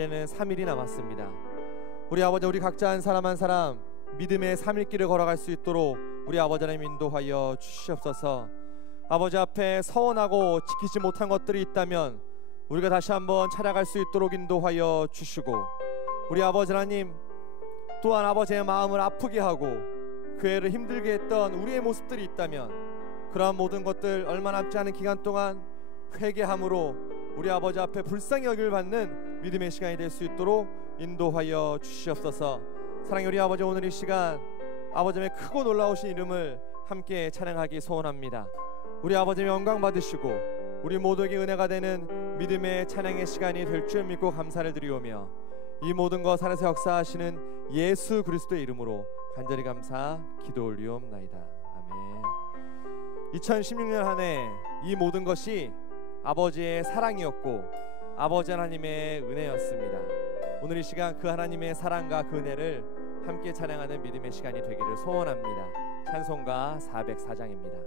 이제는 3일이 남았습니다. 우리 아버지, 우리 각자 한 사람 한 사람 믿음의 3일 길을 걸어갈 수 있도록 우리 아버지 하나님 인도하여 주시옵소서. 아버지 앞에 서운하고 지키지 못한 것들이 있다면 우리가 다시 한번 찾아갈 수 있도록 인도하여 주시고, 우리 아버지 하나님 또한 아버지의 마음을 아프게 하고 교회를 힘들게 했던 우리의 모습들이 있다면 그러한 모든 것들 얼마 남지 않은 기간 동안 회개함으로 우리 아버지 앞에 불쌍히 여길 받는 믿음의 시간이 될 수 있도록 인도하여 주시옵소서. 사랑의 우리 아버지, 오늘 이 시간 아버지의 크고 놀라우신 이름을 함께 찬양하기 소원합니다. 우리 아버지의 영광 받으시고 우리 모두에게 은혜가 되는 믿음의 찬양의 시간이 될 줄 믿고 감사를 드리오며, 이 모든 것 살아서 역사하시는 예수 그리스도의 이름으로 간절히 감사 기도 올리옵나이다. 아멘. 2016년 한 해 이 모든 것이 아버지의 사랑이었고 아버지 하나님의 은혜였습니다. 오늘 이 시간 그 하나님의 사랑과 그 은혜를 함께 찬양하는 믿음의 시간이 되기를 소원합니다. 찬송가 404장입니다.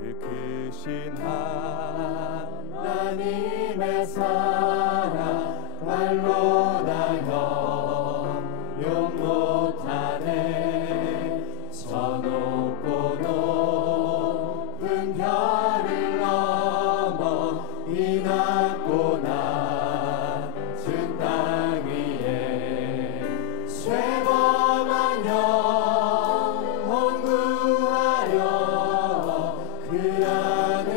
그 크신 하나님의 사랑 말로 나 형용 못하네. 저 높고 높은 별을 넘어 이 낮고 낮은 땅 위에 죄범한 영혼 구하여 그 아들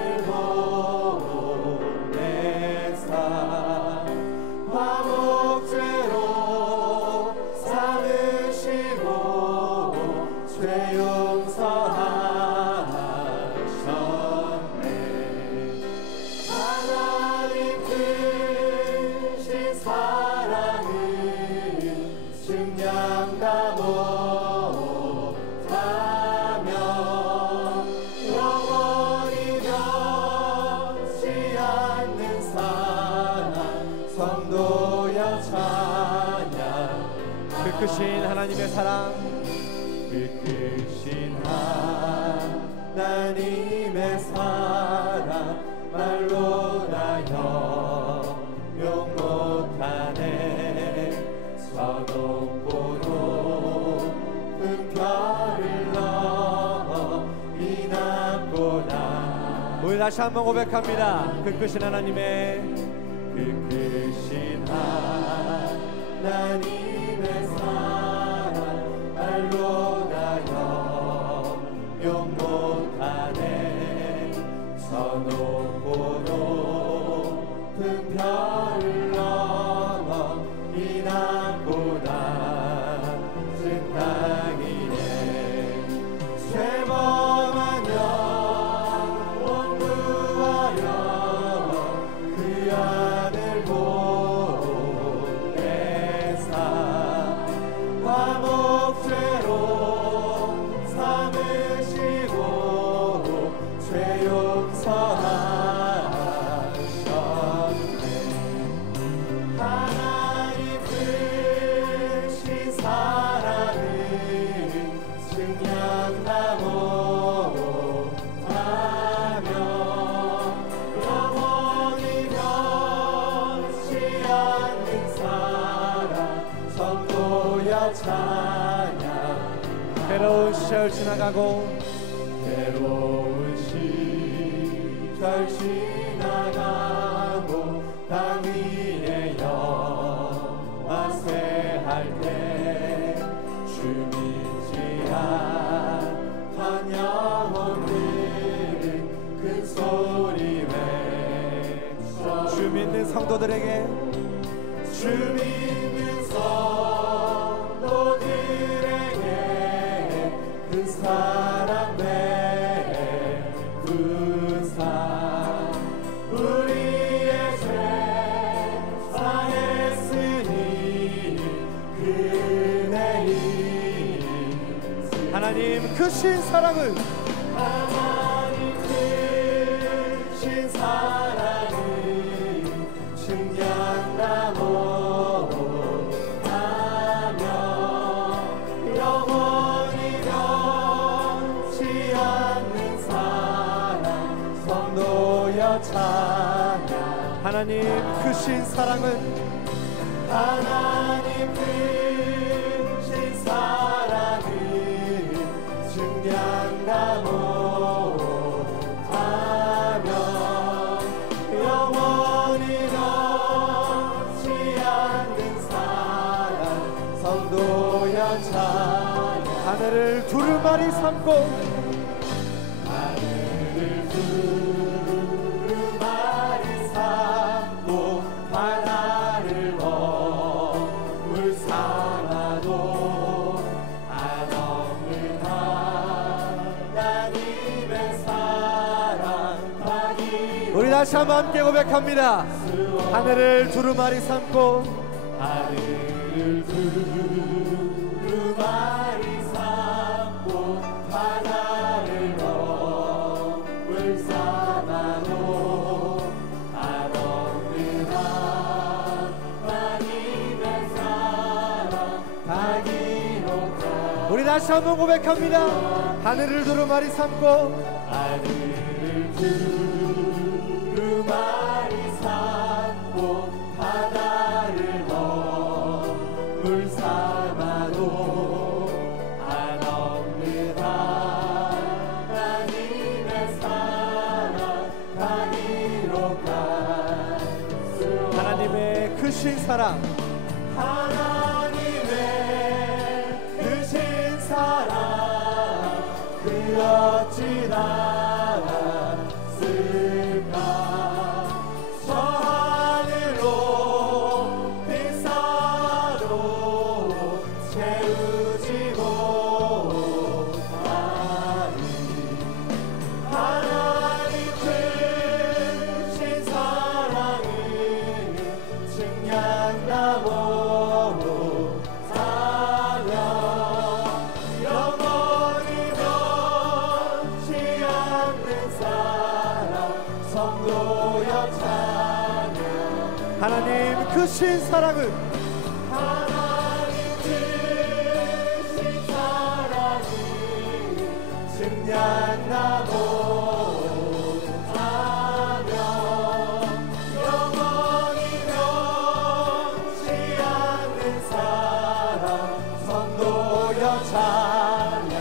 보내사 화목제로 삼으시고 죄 용서하셨네. 하나님 크신 사랑은 증량다 못하며 영원히 변치 않는 사랑 성도여 찬양. 그 크신 하나님의 사랑, 그 크신 하나님의 사랑 말로 나 형용 못하네. 저 높고 높은 별을 넘어 이 낮고 낮. 오늘 다시 한번 고백합니다. 그 크신 하나님의, 그 크신 하나님의 사랑 말로 나 형용 못하네. 저 높고 높은 별을 넘어 이 낮고 낮은 땅 위에 죄범한 영혼 구하여 그 아들 보내사 화목제로 삼으시고 죄 용서하셨네. 하나님 크신 사랑은 증량다 못하며 영원히 변치 않는 사랑 성도여 찬양. 괴로운 시절 지나가고 괴로운 시절 지나가고 땅 위에 영화 새할 때 주 믿지 않던 영혼들은 큰 소리 외쳐. 주 믿는 성도들에게, 주 믿는 성도들에게 그 사랑 베푸사 우리의 죄 사했으니 그 은혜인. 하나님 크신 사랑을, 하나님 크신 사랑을 증량다 못하며 영원히 찬양. 하나님 크신 사랑은 하나님 크신 사랑은 증량다 못하며 영원히 변치 않는 사랑 성도여 찬양. 하늘을 두루마리 삼고 하늘을 두루마리 삼고 바다를 머물 삼아도 안 없는 하나님의 사랑 하기. 우리 다시 한번 함께 고백합니다. 하늘을 두루마리 삼고 하늘을 두루마리 삼고 바다를 머물 삼아도 안 없는 하나님의 사랑 하기로다. 우리 다시 한번 고백합니다. 하늘을 두루마리 삼고 하늘을 두루마리 삼고 바다를 머물 삼아도 안 없는 하나님의 사랑 하기로다. 하나님의 크신 사랑 하나님의 크신 사랑 그 어찌 달았을까. 저 하늘로 빛사도 채우지 못하리. 하나님 크신 사랑은 증량다 못하며 영원히 변치 않는 사랑 성도여 찬양. 하나님 크신 사랑은 하나님 크신 사랑은 증량다 못하며 영원히 변치 않는 사랑 성도여 찬양.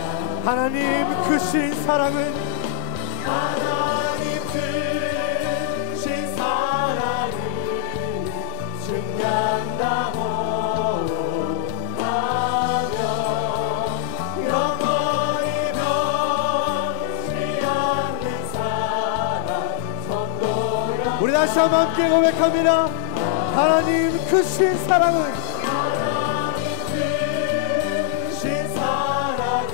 하나님 크신 사랑은 하나님 크신 사랑은 증량다 못하며 영원히 변치 않는 사랑 성도여. 우리 다시 한번 함께 고백합니다. 하나님 크신 사랑은 크신 사랑은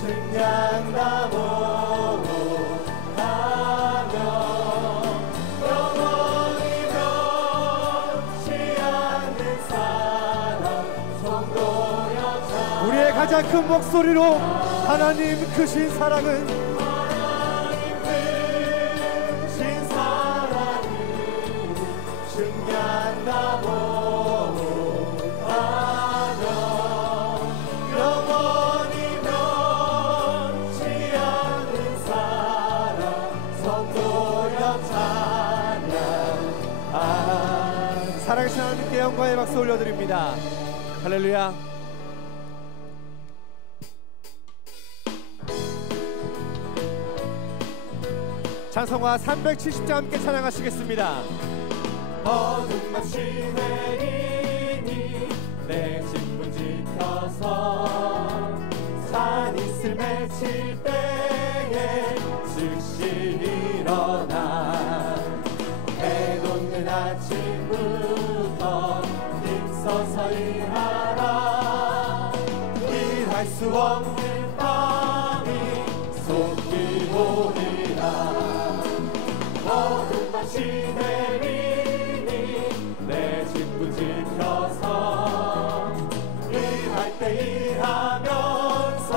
증량다 못하며 영원히 변치 않는 사랑 성도여 찬양. 우리의 가장 큰 목소리로 하나님 크신 사랑은 크신 사랑은 증량다 못하며 영원히 변치 않는 사랑 성도여 찬양. 사랑하신 하나님께 영광의 박수 올려드립니다. 할렐루야. 찬송가 370장 함께 찬양하시겠습니다. 어둠 없이 내리니 내 집문 지켜서 산 이슬 맺힐 때에 즉시 일어나 해 돋는 아침부터 힘써서 일하라. 일할 수 없는 밤이 속히 오리라. 어둠 없이 내리니 내 집문 지켜서 일할 때 일하면서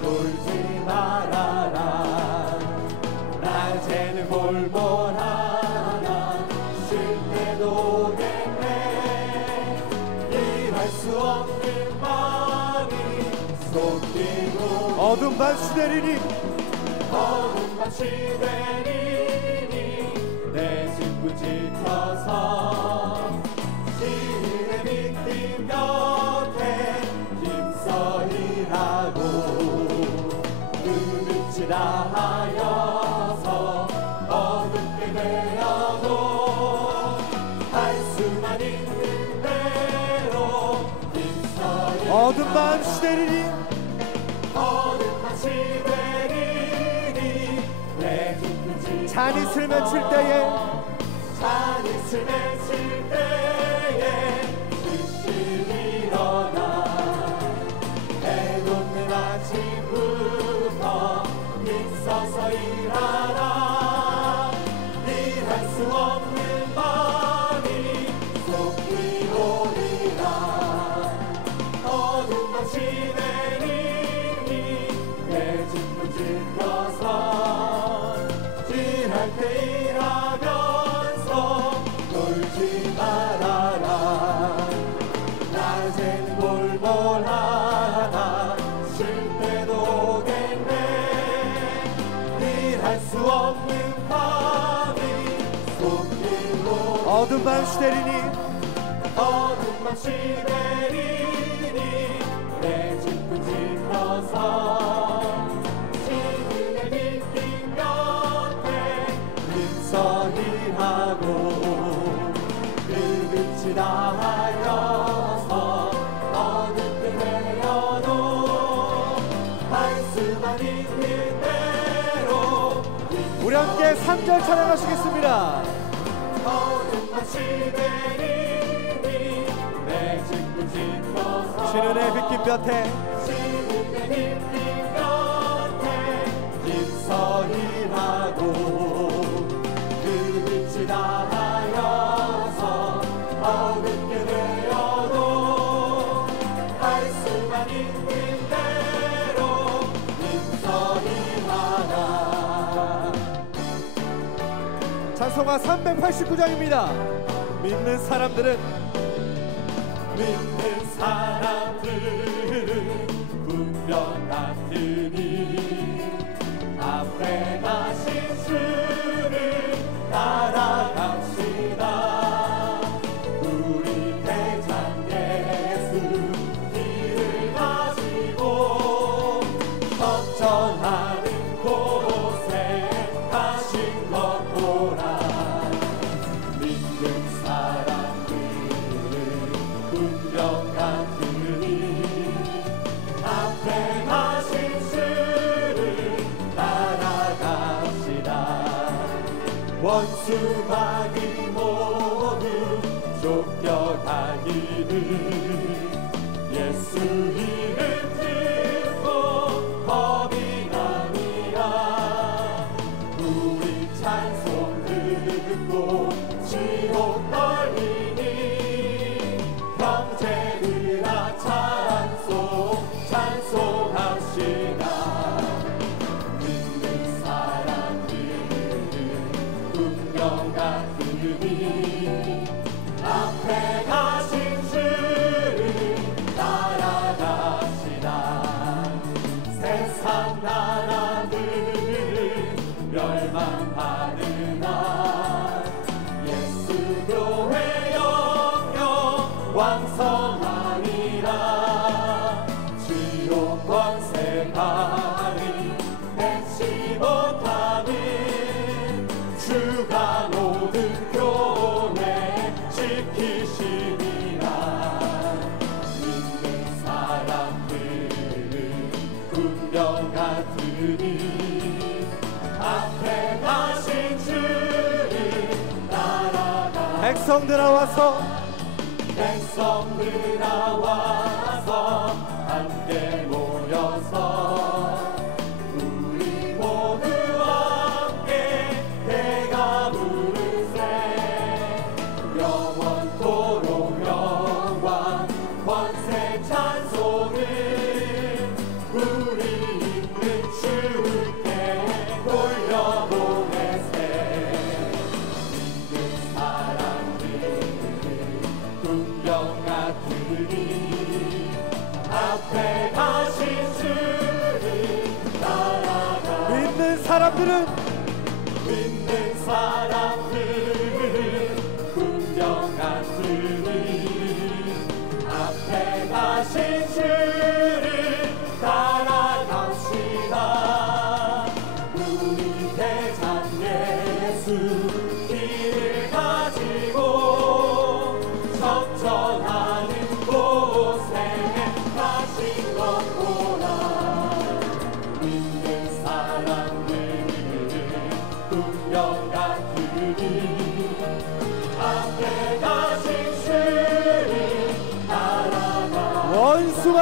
놀지 말아라. 낮에는 골몰하나 쉴 때도 겠네. 일할 수 없는 마음이 쏟기고 어둠 밤시 내리니 어둠 밤시 내리니 진구 지켜서 신의 믿음 곁에 힘써 일하고 그 빛이 다하여서 어둡게 되어도 할 수만 있는 대로 힘써 어둠 밤 시대리니 어둠 밤 시대리니 내 깊은 지 잔이 슬며칠 때에 잔이 슬며칠 때에 즉시 일어나 해 돋는 아침부터 힘써서 일하라 일할 수 없는 밤이 속히 오리라 어둠 밤 시내리니 내 진문 지켜서 일할 때 일하면서 놀지 말아라 낮엔 골몰하나 쉴 때도 오겠네 일할 수 없는 밤이 속일로 어둠 밤 시대리니 어둠 밤 시내리니 내 집은 지켜서 신의 믿음 곁에 힘써 일하고 그 빛이 다하여서 어둡게 되어도 할 수만 있는 대로 우리 함께 3절 찬양하시겠습니다. 어둠 밤 시내리니 내 집은 지켜서 신은의 빛긴 볕에 신의 믿음 곁에 힘써 일하고 그 빛이 다하여서 어둡게 되어도 할 수만 있는 대로 힘써 일하라 찬송가 389장입니다. 믿는 사람들은 믿는 사람들은 분명 같으니 앞에 가신 주를 따라갑시다 우리 대장 예수 길을 가시고 걱정하는 곳에 가신 것 보라 믿는 사람들은 분명 같으니 앞에 가신 주를 따라갑시다 원수마귀 모두 쫓겨가기를 예수 이름 듣고 겁이 나니라 우리 찬송 듣고 지옥 떨리니 형제들아 찬송합시다 믿는 사람들은 분명 같으니 앞에 가신 주를 따라갑시다 세상 나라들은 멸망하느나 예수 교회 영영 왕성하리라 지옥 권세가리 뺏지 못하는 주가 모든 교회 지키시리라 믿는 사람들은 분명 같으니 앞에 가신 주를 따라가 백성들아 와서 백성들아 와서 함께 모여서 우리 모두 함께 대가 부르세 영원토록 영광 권세 찬송을 우리 있는 주께 돌려보내세 믿는 사람들은 분명 같으니 앞에 가신 주를 따라가 믿는 사람들은 믿는 사람들은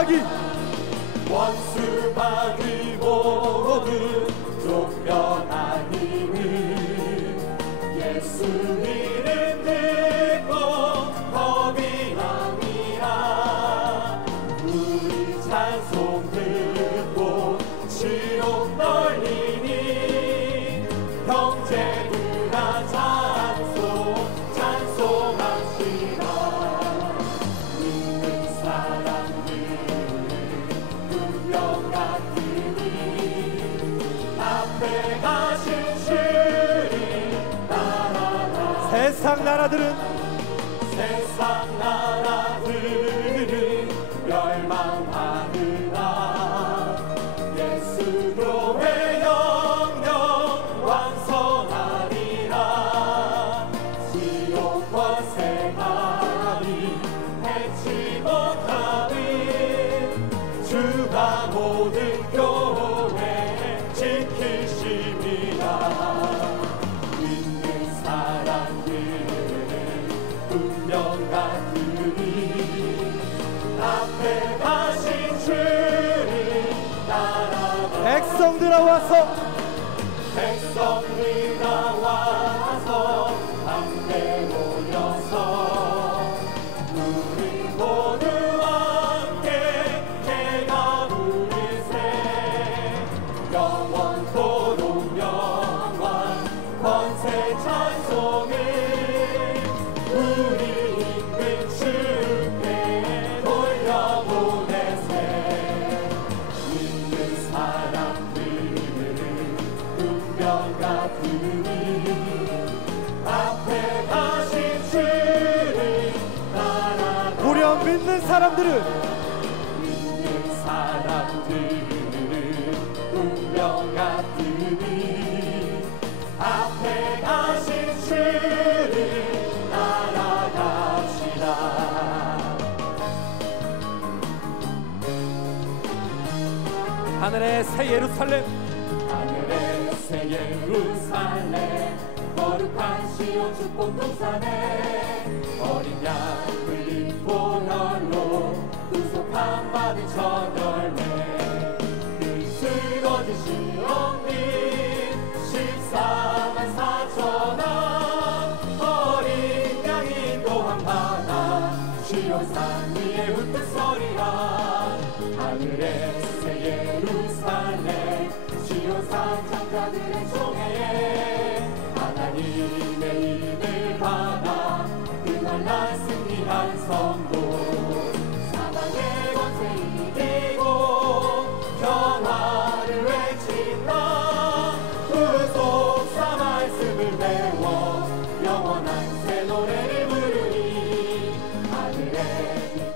마귀 원수 마귀 모두 쫓겨다니는 예수 이름 듣고 겁이 납니다. 우리 찬송 듣고 지옥 떨리니 형제들아 찬송합시다. 믿는 사람들 운명 같으니 앞에 가신 주를 따라가. 세상 나라들은 멸망하느라 예수 교회 영영 왕성하리라. 지옥 권세가니 해치 못하는 주가 모든 교회 지키십니다. 믿는 사람들은 운명 같으니 앞에 가신 주를 따라가. 백성들아 와서 함께 모여서 우리 모두 함께 해가 부르세. 영원토록 영원 권세 찬송을 우리 힘든 주께 돌려보내세. 믿는 사람들은 운명 같으니 앞에 가신 주를 따라가. 우리 믿는 사람들은 운명 같으니 앞에 가신 주를 따라갑시다. 하늘의 새 예루살렘 하늘의 새 예루살렘 거룩한 시온 축복 동산에 어린 양 흘린 보혈로 구속함 받은 첫열매 그 즐거진 시온민 14만 4천왕 어린 양 인도함 받아 시온산 위에 웃듯 서리라. 하늘의 새 예루살렘 시온산 장자들의 총회에 하나님의 이름을 받아 그날날 승리한 성도 사방의 권세 이기고 평화를 외친다. 구속사 말씀을 배워 영원한 새 노래를 부르니 하늘의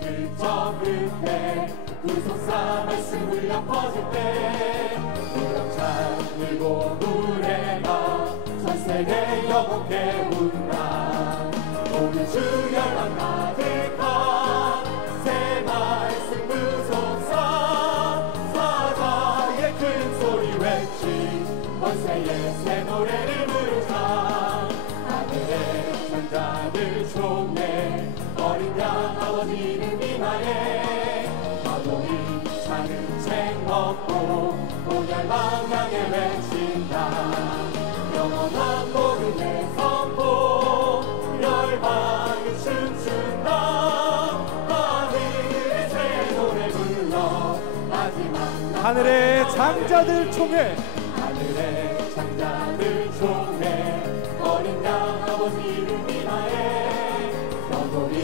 끝 끝에 구속사 말씀 울려 퍼질 때 우렁찬 물고 노래가 전세계 영원케 운다. 오늘 주 열망 가득한 새 말씀 구속사 사자의 큰 소리 외치 권세의 새 노래를 부르자. 하늘의 천자들 총회 어린 양 아버지 이름 임하에 마동이 작은 책 먹고 오열방 향해 외친다. 영원한 복음의 선포 열방을 춤춘다. 하늘의 새 노래 불러 마지막 하늘의 장자들 총회 하늘의 장자들 총회 어린 양 아버지 이름 임하에 너돌이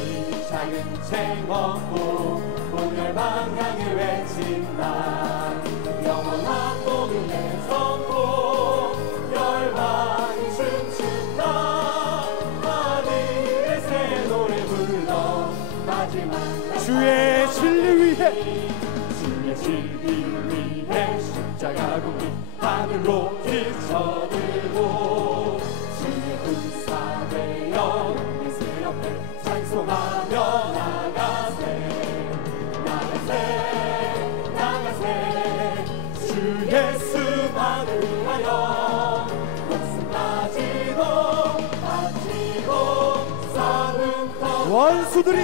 작은 책 먹고 오열방 향해 외친다. 영원한 복음의 선포 열방이 춤춘다. 하늘의 새 노래 불러 마지막 주의 진리 위해 주의 진리 위해 십자가 국리 하늘로 비춰들고 주의 군사되어 예수 옆에 찬송하며 나가세. 주 예수만을 위하여 목숨 바치고 싸움 터 원수들이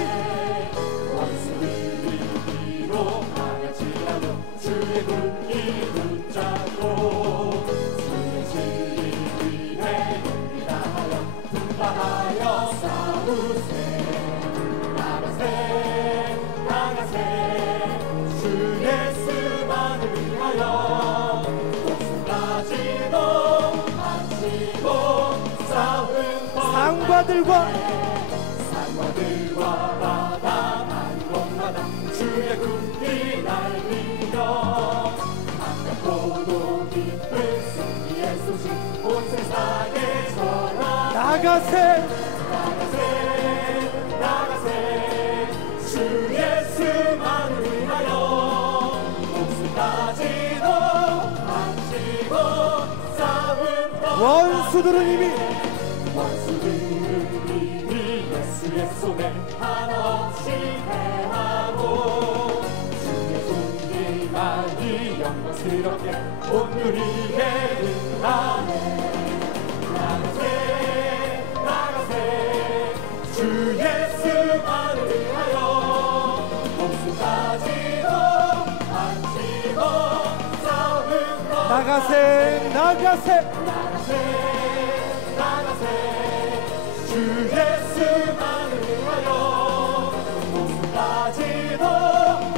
뒤로 바다들과 산과들과 바다 한 곳마다 주의 군기 날리며 반갑고도 기쁜 승리의 소식 온 세상에 전하. 나가세 주 예수만을 위하여 목숨까지도 바치고 싸움 원수들은 이미 예수의 손에 한없이 패하고 주의 군기만이 영광스럽게 온누리에 응하네. 나가세 주 예수만을 위하여 목숨까지도 바치고 싸움 나가세 주 예수만을 위하여 목숨까지도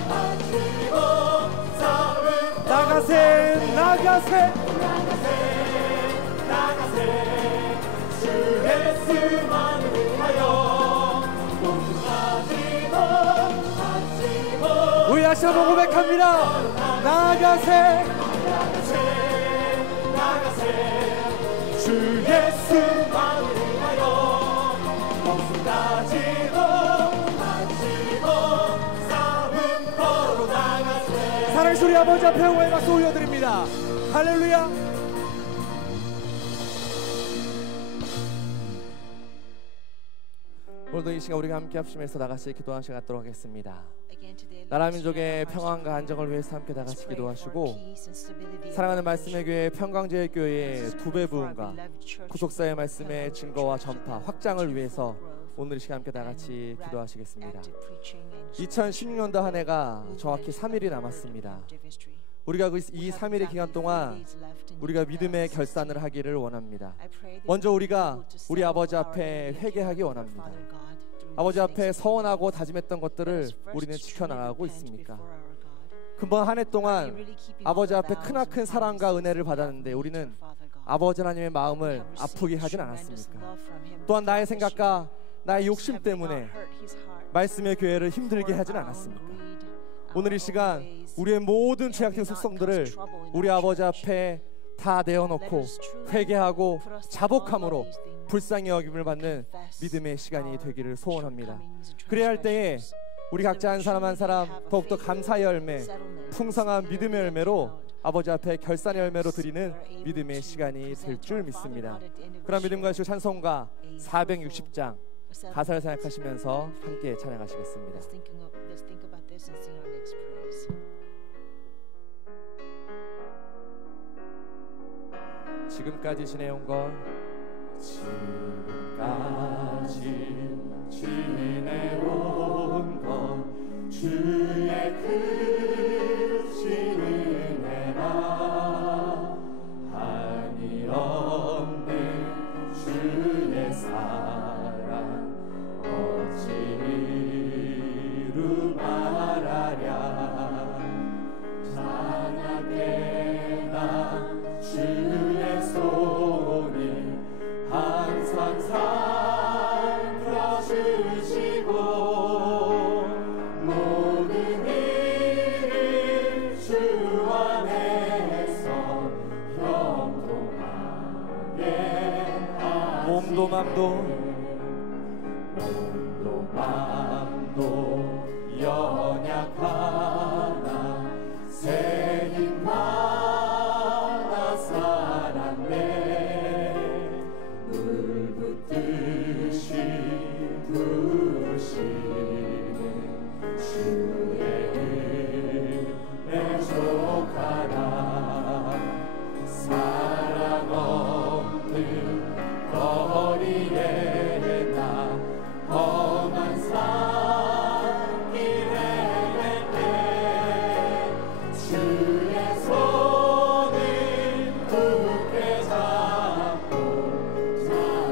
바치고 싸움 나가세 주 예수만을 위하여 목숨까지도 바치고 우리 다시 한번 고백합니다. 나가세 주 예수만을 위하여 목숨까지도 바치고 싸움 걸어 나가세. 사랑의 소리 아버지 앞에 영광의 박수 올려드립니다. 할렐루야. 오늘도 이 시간 우리가 함께 합심해서 다같이 기도하는 시간 갖도록 하겠습니다. 나라 민족의 평안과 안정을 위해서 함께 다같이 기도하시고, 사랑하는 말씀의 교회 평강제일교회의 두 배 부흥과 구속사의 말씀의 증거와 전파 확장을 위해서 오늘 이 시간 함께 다같이 기도하시겠습니다. 2016년도 한 해가 정확히 3일이 남았습니다. 우리가 이 3일의 기간 동안 우리가 믿음의 결산을 하기를 원합니다. 먼저 우리가 우리 아버지 앞에 회개하기 원합니다. 아버지 앞에 서원하고 다짐했던 것들을 우리는 지켜나가고 있습니까? 금방 한 해 동안 아버지 앞에 크나큰 사랑과 은혜를 받았는데 우리는 아버지 하나님의 마음을 아프게 하진 않았습니까? 또한 나의 생각과 나의 욕심 때문에 말씀의 교회를 힘들게 하진 않았습니까? 오늘 이 시간 우리의 모든 죄악된 속성들을 우리 아버지 앞에 다 내어놓고 회개하고 자복함으로 불쌍히 여김을 받는 믿음의 시간이 되기를 소원합니다. 그래야 할 때에 우리 각자 한 사람 한 사람 더욱더 감사의 열매, 풍성한 믿음의 열매로 아버지 앞에 결산의 열매로 드리는 믿음의 시간이 될 줄 믿습니다. 그런 믿음과 주 찬송가 460장 가사를 생각하시면서 함께 찬양하시겠습니다. 지금까지 지내온 건 지내온 건 주의 크신 은혜라 한이 없는 주의 사랑 어찌 이루 말하랴. 자나깨나 주의 손이 항상 살펴주시고 모든 일을 주 안에서 형통하게 하시네. 몸도 맘도 연약하나 새 힘받아 살았네. 물 붓듯이 부으시는 주의 은혜 족하라. 사랑 없는 거리에 나 험한 산길에 갈 주의 손을 굳게 잡고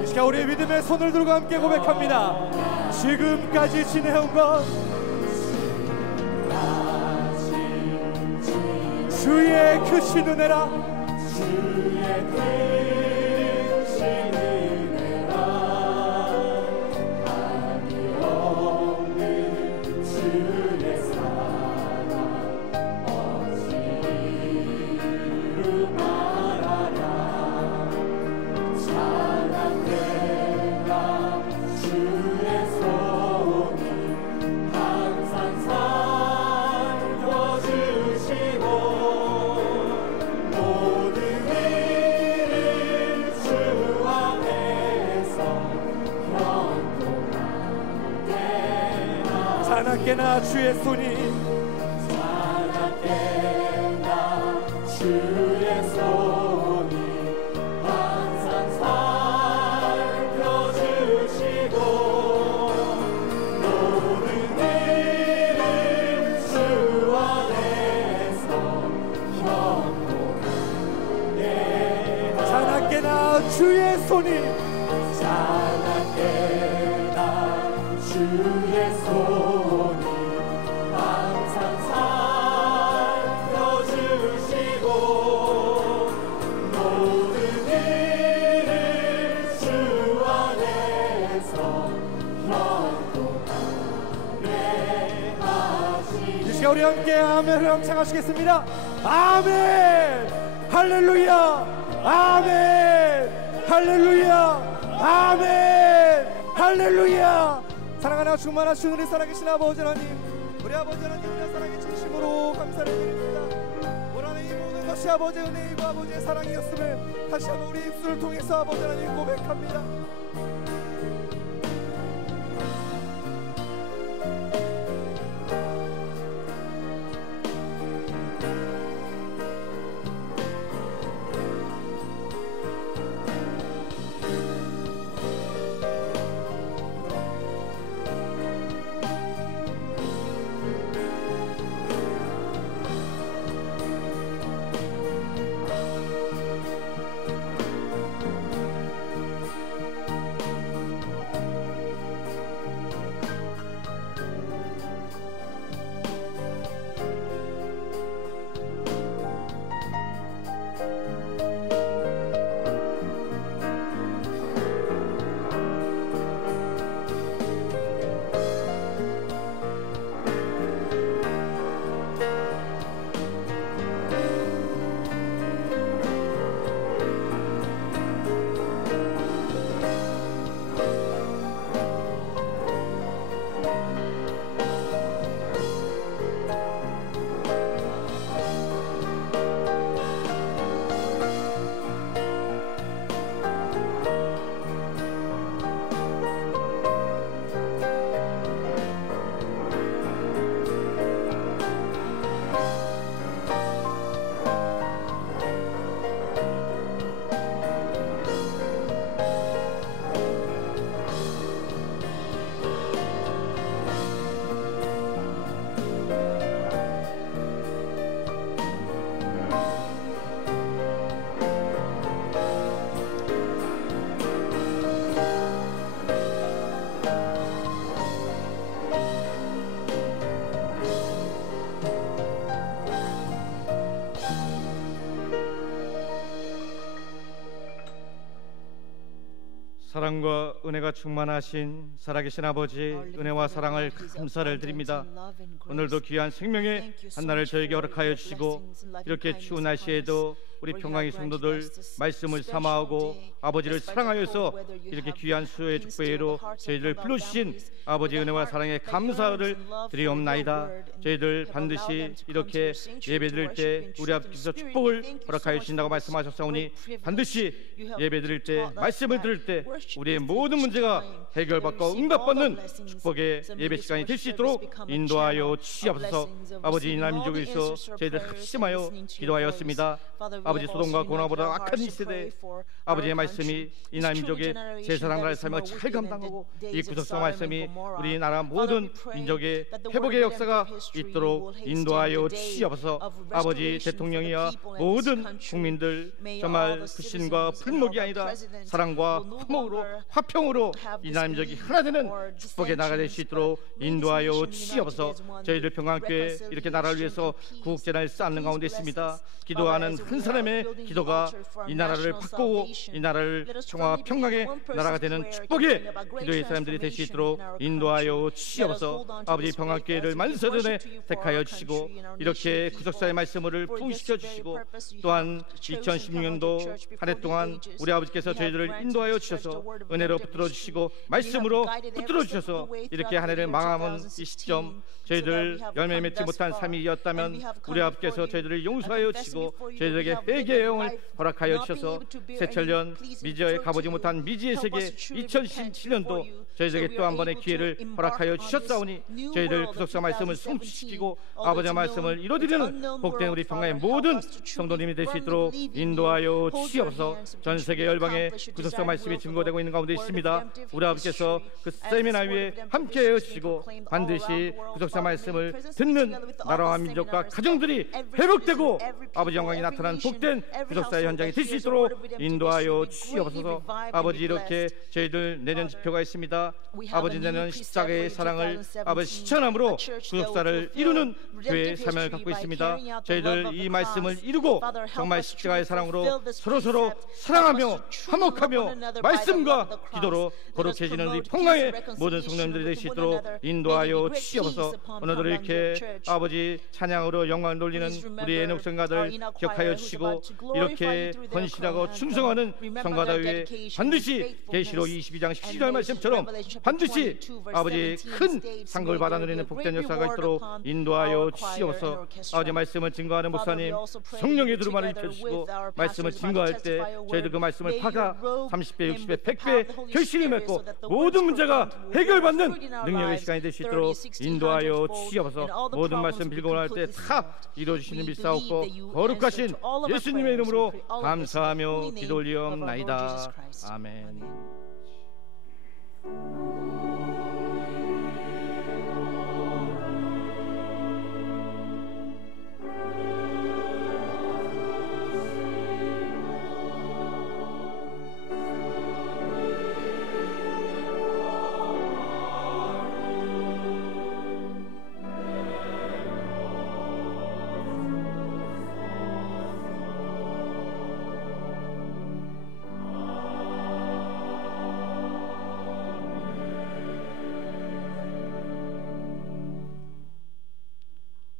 이 시간 우리의 믿음의 손을 들고 함께 고백합니다. 지금까지 지내온 건 주의 크신 은혜라. 주의 크신 은혜라 자나깨나 주의 손이 자나깨나 주의 손이 항상 살펴주시고 모든 일을 주 안에서 형통하게 자나깨나 주의 손이 자나깨나 주의 손이 항상 살펴주시고 모든 일을 주 안에서 형통하게 하시니 이 시간 우리 함께 아멘을 함창하시겠습니다. 아멘 할렐루야 아멘 할렐루야 아멘 할렐루야. 사랑하나 충만하신 우리 살아계신 아버지 하나님, 우리 아버지 하나님 우리 사랑의 진심으로 감사를 드립니다. 원하는 이 모든 것이 아버지의 은혜이고 아버지의 사랑이었음을 다시 한번 우리 입술을 통해서 아버지 하나님 고백합니다. 사랑과 은혜가 충만하신 살아계신 아버지, 은혜와 사랑을 감사를 드립니다. 오늘도 귀한 생명의 한날을 저에게 허락하여 주시고, 이렇게 추운 날씨에도 우리 평강의 성도들 말씀을 삼아하고 아버지를 사랑하여서 이렇게 귀한 수요의 축배로 저희들을 불러주신 아버지 은혜와 사랑에 감사를 드리옵나이다. 저희들 반드시 이렇게 예배드릴 때 우리 앞에서 축복을 허락하여 주신다고 말씀하셨사오니, 반드시 예배드릴 때 말씀을 들을 때 우리의 모든 문제가 해결받고 응답받는 축복의 예배 시간이 될 수 있도록 인도하여 주시옵소서. 아버지, 이날 민족에서 저희들 합심하여 기도하였습니다. 아버지, 소돔과 고모라보다 악한 이 세대에 아버지의 말씀이 이날 민족의 제사장들의 삶을 잘 감당하고, 이 구속성 말씀이 우리나라 모든 민족의 회복의 역사가 있도록 인도하여 주시옵소서. 아버지, 대통령이야 모든 국민들 정말 불신과 불목이 아니라 사랑과 화목으로 화평으로 이날 민족이 하나 되는 축복의 나라가 될 수 있도록 인도하여 주시옵소서. 저희들 평강교회 이렇게 나라를 위해서 구국재단을 쌓는 가운데 있습니다. 기도하는 한 사람의 기도가 이 나라를 바꾸고 이 나라를 평화와 평강의 나라가 되는 축복의 기도의 사람들이 될 수 있도록 인도하여 주시옵소서. 아버지, 평강교회를 만세전에 택하여 주시고 이렇게 구속사의 말씀을 부으시켜 주시고, 또한 2016년도 한 해 동안 우리 아버지께서 저희들을 인도하여 주셔서 은혜로 붙들어 주시고 말씀으로 붙들어 주셔서 이렇게 한 해를 마감하는 이 시점, 저희들 열매 맺지 못한 삶이었다면 우리 아버지께서 저희들을 용서하여 주시고 저희들에게 회개의 영을 허락하여 주셔서 새천년 미지에 가보지 못한 미지의 세계 2017년도 저희들에게 또 한 번의 기회를 허락하여 주셨사오니 저희들 구속사 말씀을 성취시키고 아버지의 말씀을 이루어드리는 복된 우리 평화의 모든 성도님이 될 수 있도록 인도하여 주시옵소서. 전 세계 열방의 구속사 말씀이 증거되고 있는 가운데 있습니다. 우리 아버지께서 그 세미나 위에 함께해 주시고 반드시 구속사 말씀을 듣는 나라와 민족과 가정들이 회복되고 아버지 영광이 나타나는 복된 구속사의 현장이 될 수 있도록 인도하여 주시옵소서. 아버지 이렇게 저희들 내년 지표가 있습니다. 아버지 내년 십자가의 사랑을 아버지 실천함으로 구속사를 이루는 교회의 사명을 갖고 있습니다. 저희들 이 말씀을 이루고 정말 십자가의 사랑으로 서로서로 사랑하며 화목하며 말씀과 기도로 거룩해지는 우리 평화의 모든 성도님들이 될 수 있도록 인도하여 주시옵소서. 오늘도 이렇게 아버지 찬양으로 영광을 돌리는 우리 애녹 성가들 기억하여 주시고 이렇게 헌신하고 충성하는 성가들 위에 반드시 계시록 22장 17절 말씀처럼 반드시 아버지 큰 상급을 받아 누리는 복된 역사가 있도록 인도하여 주시옵소서. 아버지 말씀을 증거하는 목사님 성령의 두루마를 입혀주시고 말씀을 증거할 때 저희들 그 말씀을 받아 30배 60배 100배 결실을 맺고 모든 문제가 해결받는 능력의 시간이 될 수 있도록 인도하여 주시옵소서. 모든 말씀 빌고할 때 다 이루어주시는 믿사옵고 거룩하신 예수님의 이름으로 감사하며 기도 올리옵나이다. 아멘.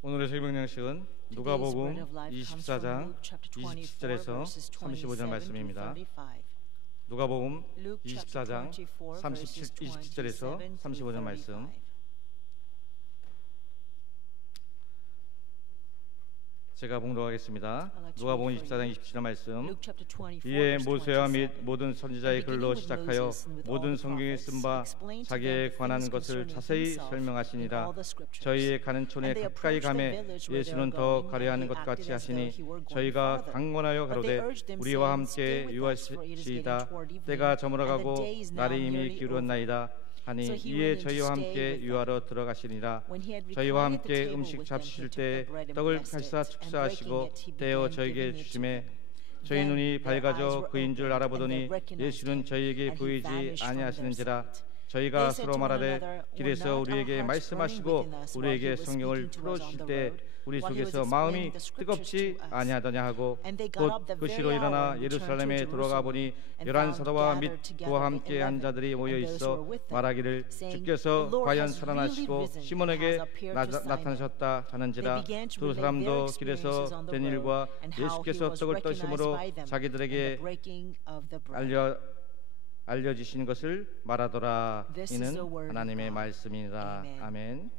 오늘의 설명양식은 누가복음 24장 27절에서 35절 말씀입니다. 누가복음 24장 27절에서 35절 말씀. 제가 봉독하겠습니다. 누가복음 24장 27절 말씀. 이에 모세와 및 모든 선지자의 글로 시작하여 모든 성경에 쓴 바 자기에 관한 것을 자세히 설명하시니라. 저희의 가는 촌에 가까이 가매 예수는 더 가려하는 것 같이 하시니 저희가 강권하여 가로되 우리와 함께 유하시이다. 때가 저물어가고 날이 이미 기울었나이다 하니 이에 저희와 함께 유하러 들어가시니라. 저희와 함께 음식 잡수실 때 떡을 가시사 축사하시고 떼어 저에게 주심에 저희 눈이 밝아져 그인 줄 알아보더니 예수는 저희에게 보이지 아니하시는지라. 저희가 서로 말하되 길에서 우리에게 말씀하시고 우리에게 성경을 풀어주실 때 우리 속에서 마음이 뜨겁지 아니하더냐 하고 곧 그 시로 일어나 예루살렘에 들어가 보니 11사도와 및 그와 함께 한 자들이 모여 있어 말하기를 주께서 과연 살아나시고 시몬에게 나타나셨다 하는지라. 두 사람도 길에서 된 일과 예수께서 떡을 떠심으로 자기들에게 알려지신 것을 말하더라. 이는 하나님의 말씀이니라. 아멘.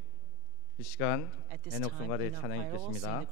이 시간 애녹 성가대의 찬양이 있겠습니다.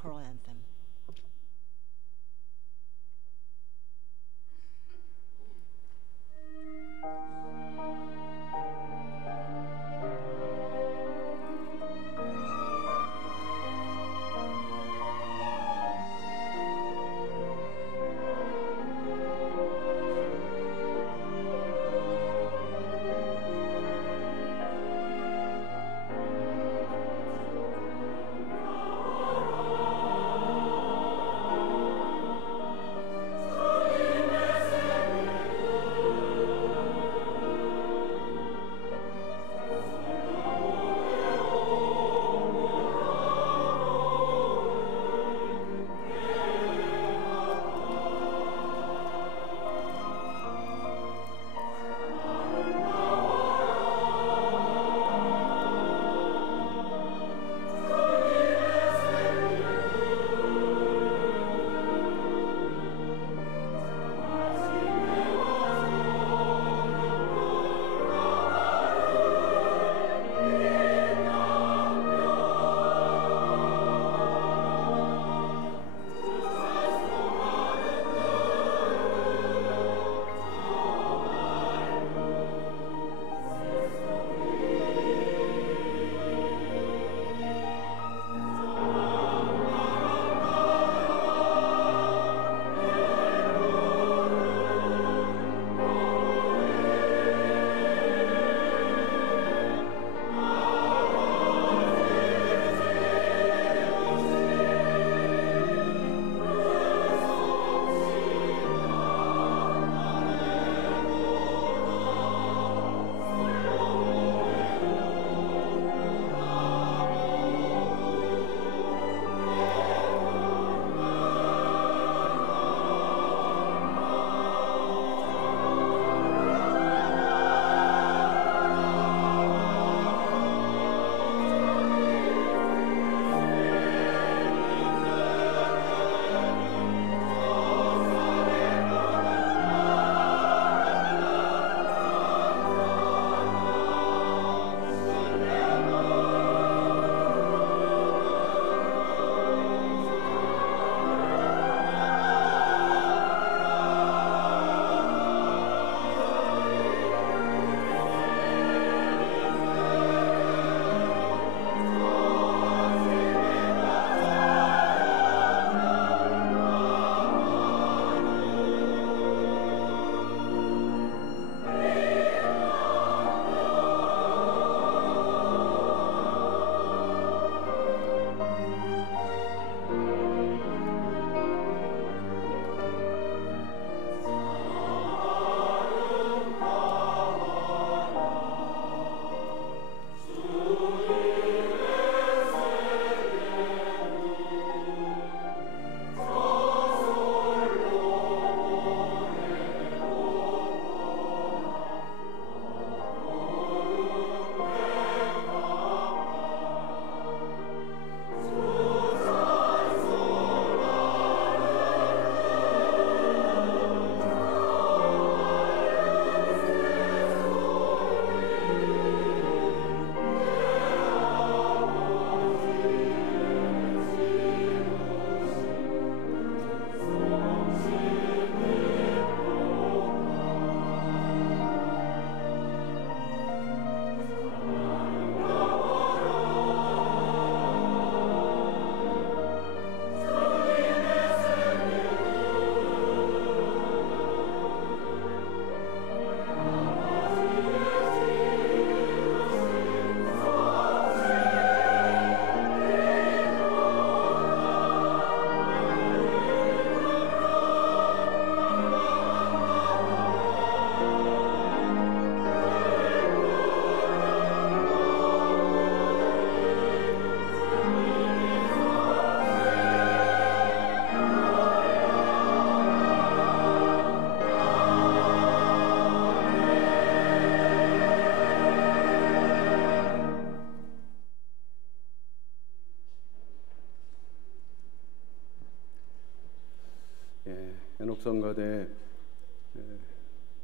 에녹성가대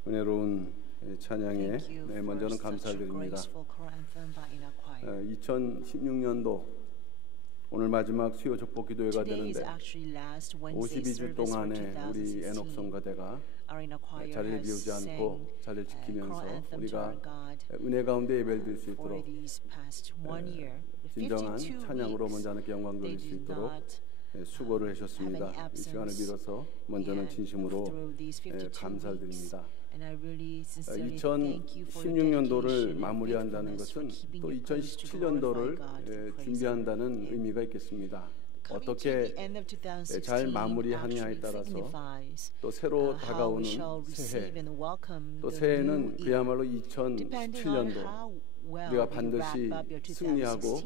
은혜로운 찬양에 먼저는 감사드립니다. 2016년도 오늘 마지막 수요 족보 기도회가 되는데 52주 동안에 우리 에녹성가대가 자리를 비우지 않고 자리를 지키면서 우리가 은혜 가운데 예배를 드릴 수 있도록 진정한 찬양으로 먼저 하나님께 영광 돌릴 수 있도록 수고를 하셨습니다. 이 시간을 빌어서 먼저는 진심으로 감사드립니다. 2016년도를 마무리한다는 것은 또 2017년도를 준비한다는 의미가 있겠습니다. 어떻게 잘 마무리하느냐에 따라서 또 새로 다가오는 새해, 또 새해는 그야말로 2017년도 우리가 반드시 승리하고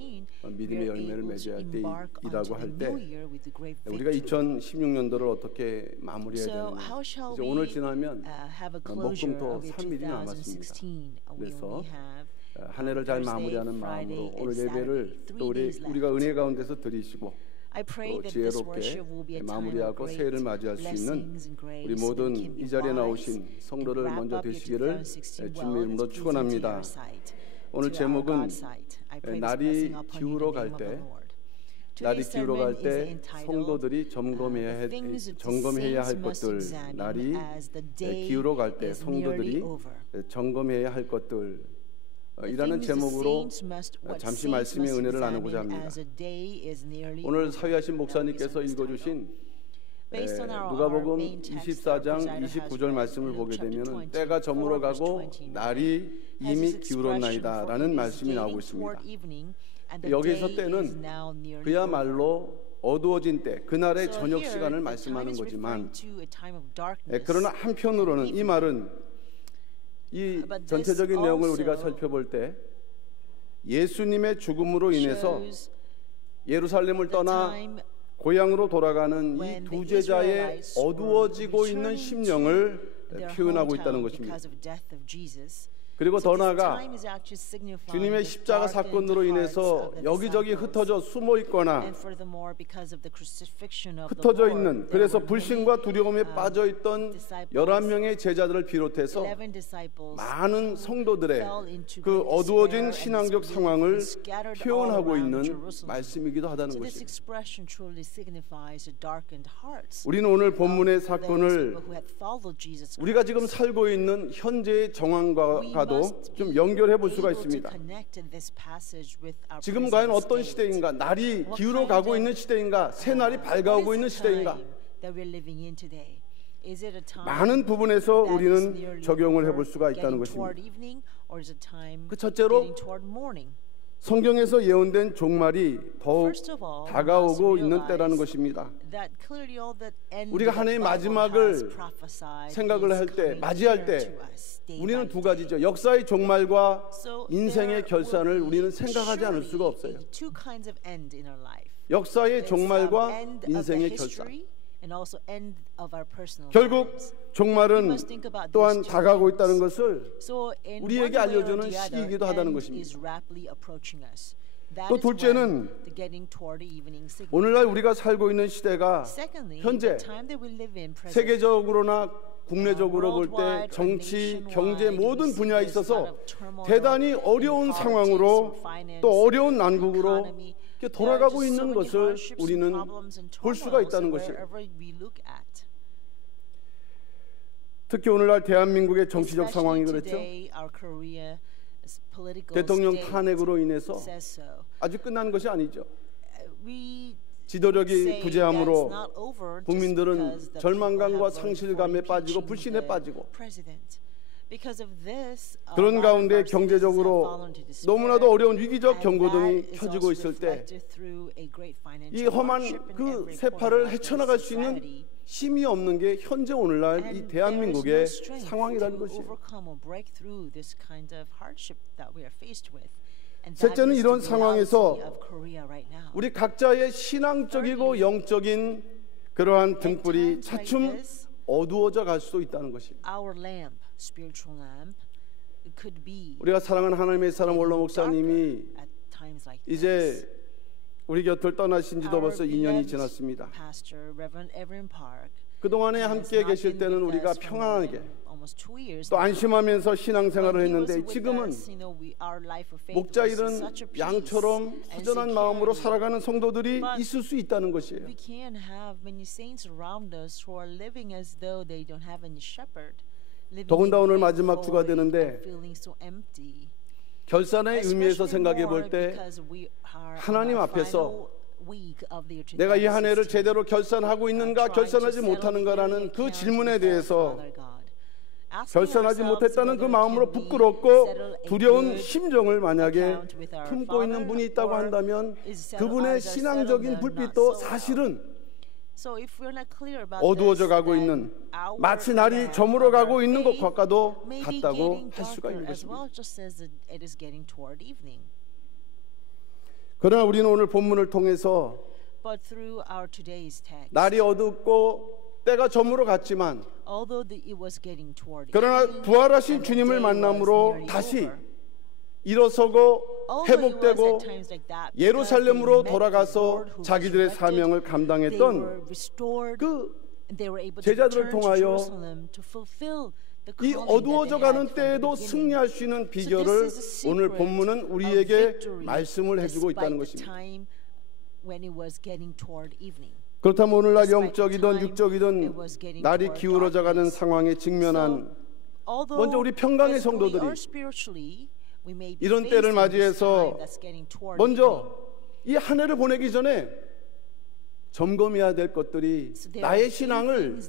믿음의 열매를 맺어야 할 때이라고 할 때 우리가 2016년도를 어떻게 마무리해야 되는가. 이제 오늘 지나면 목금토 3일이 남았습니다. 그래서 한 해를 잘 마무리하는 마음으로 오늘 예배를 또 우리가 은혜 가운데서 드리시고 또 지혜롭게 마무리하고 새해를 맞이할 수 있는 우리 모든 이 자리에 나오신 성도를 먼저 되시기를 주님의 이름으로 축원합니다. 오늘 제목은 날이 기울어 갈 때 성도들이 점검해야 할 것들, 날이 기울어 갈 때 성도들이 점검해야 할 것들 이라는 제목으로 잠시 말씀의 은혜를 나누고자 합니다. 오늘 사회하신 목사님께서 읽어주신 누가복음 24장 29절 말씀을 보게 되면 때가 저물어 가고 날이 이미 기울었나이다 라는 말씀이 나오고 있습니다. 여기서 때는 그야말로 어두워진 때, 그날의 저녁 시간을 말씀하는 거지만 그러나 한편으로는 이 말은 이 전체적인 내용을 우리가 살펴볼 때 예수님의 죽음으로 인해서 예루살렘을 떠나 고향으로 돌아가는 이 두 제자의 어두워지고 있는 심령을 표현하고 있다는 것입니다. 그리고 더 나아가 주님의 십자가 사건으로 인해서 여기저기 흩어져 숨어 있거나 흩어져 있는, 그래서 불신과 두려움에 빠져 있던 11명의 제자들을 비롯해서 많은 성도들의 그 어두워진 신앙적 상황을 표현하고 있는 말씀이기도 하다는 것입니다. 우리는 오늘 본문의 사건을 우리가 지금 살고 있는 현재의 정황과 좀 연결해 볼 수가 있습니다. 지금 과연 어떤 시대인가? 날이 기울어 가고 있는 시대인가? 새 날이 밝아오고 있는 시대인가? 많은 부분에서 우리는 적용을 해볼 수가 있다는 것입니다. 그 첫째로 성경에서 예언된 종말이 더욱 다가오고 있는 때라는 것입니다. 우리가 한 해의 마지막을 생각을 할 때, 맞이할 때 우리는 두 가지죠. 역사의 종말과 인생의 결산을 우리는 생각하지 않을 수가 없어요. 역사의 종말과 인생의 결산. 결국 종말은 또한 다가오고 있다는 것을 우리에게 알려주는 시기이기도 하다는 것입니다. 또 둘째는 오늘날 우리가 살고 있는 시대가 현재 세계적으로나 국내적으로 볼 때 정치, 경제 모든 분야에 있어서 대단히 어려운 상황으로 또 어려운 난국으로 돌아가고 있는 것을 우리는 볼 수가 있다는 것이에요. 특히 오늘날 대한민국의 정치적 상황이 그렇죠. 대통령 탄핵으로 인해서 아직 끝난 것이 아니죠. 지도력이 부재함으로 국민들은 절망감과 상실감에 빠지고 불신에 빠지고 그런 가운데 경제적으로 너무나도 어려운 위기적 경고등이 켜지고 있을 때 이 험한 그 세파를 헤쳐나갈 수 있는 힘이 없는 게 현재 오늘날 이 대한민국의 상황이라는 것이에요. 셋째는 이런 상황에서 우리 각자의 신앙적이고 영적인 그러한 등불이 차츰 어두워져 갈 수도 있다는 것입니다. 우리가 사랑하는 하나님의 사람 원로 목사님이 이제 우리 곁을 떠나신 지도 벌써 2년이 지났습니다. 그동안에 함께 계실 때는 우리가 평안하게 또 안심하면서 신앙생활을 했는데 지금은 목자 일은 양처럼 허전한 마음으로 살아가는 성도들이 있을 수 있다는 것이에요. 더군다나 오늘 마지막 주가 되는데 결산의 의미에서 생각해 볼 때 하나님 앞에서 내가 이 한 해를 제대로 결산하고 있는가 결산하지 못하는가라는 그 질문에 대해서 결산하지 못했다는 그 마음으로 부끄럽고 두려운 심정을 만약에 품고 있는 분이 있다고 한다면 그분의 신앙적인 불빛도 사실은 어두워져 가고 있는, 마치 날이 저물어 가고 있는 것과도 같다고 할 수가 있는 것입니다. 그러나 우리는 오늘 본문을 통해서 날이 어둡고 때가 저물어 갔지만 그러나 부활하신 주님을 만남으로 다시 일어서고 회복되고 예루살렘으로 돌아가서 자기들의 사명을 감당했던 그 제자들을 통하여 이 어두워져가는 때에도 승리할 수 있는 비결을 오늘 본문은 우리에게 말씀을 해주고 있다는 것입니다. 그렇다면 오늘날 영적이든 육적이든 날이 기울어져가는 상황에 직면한 먼저 우리 평강의 성도들이 이런 때를 맞이해서 먼저 이 한 해를 보내기 전에 점검해야 될 것들이, 나의 신앙을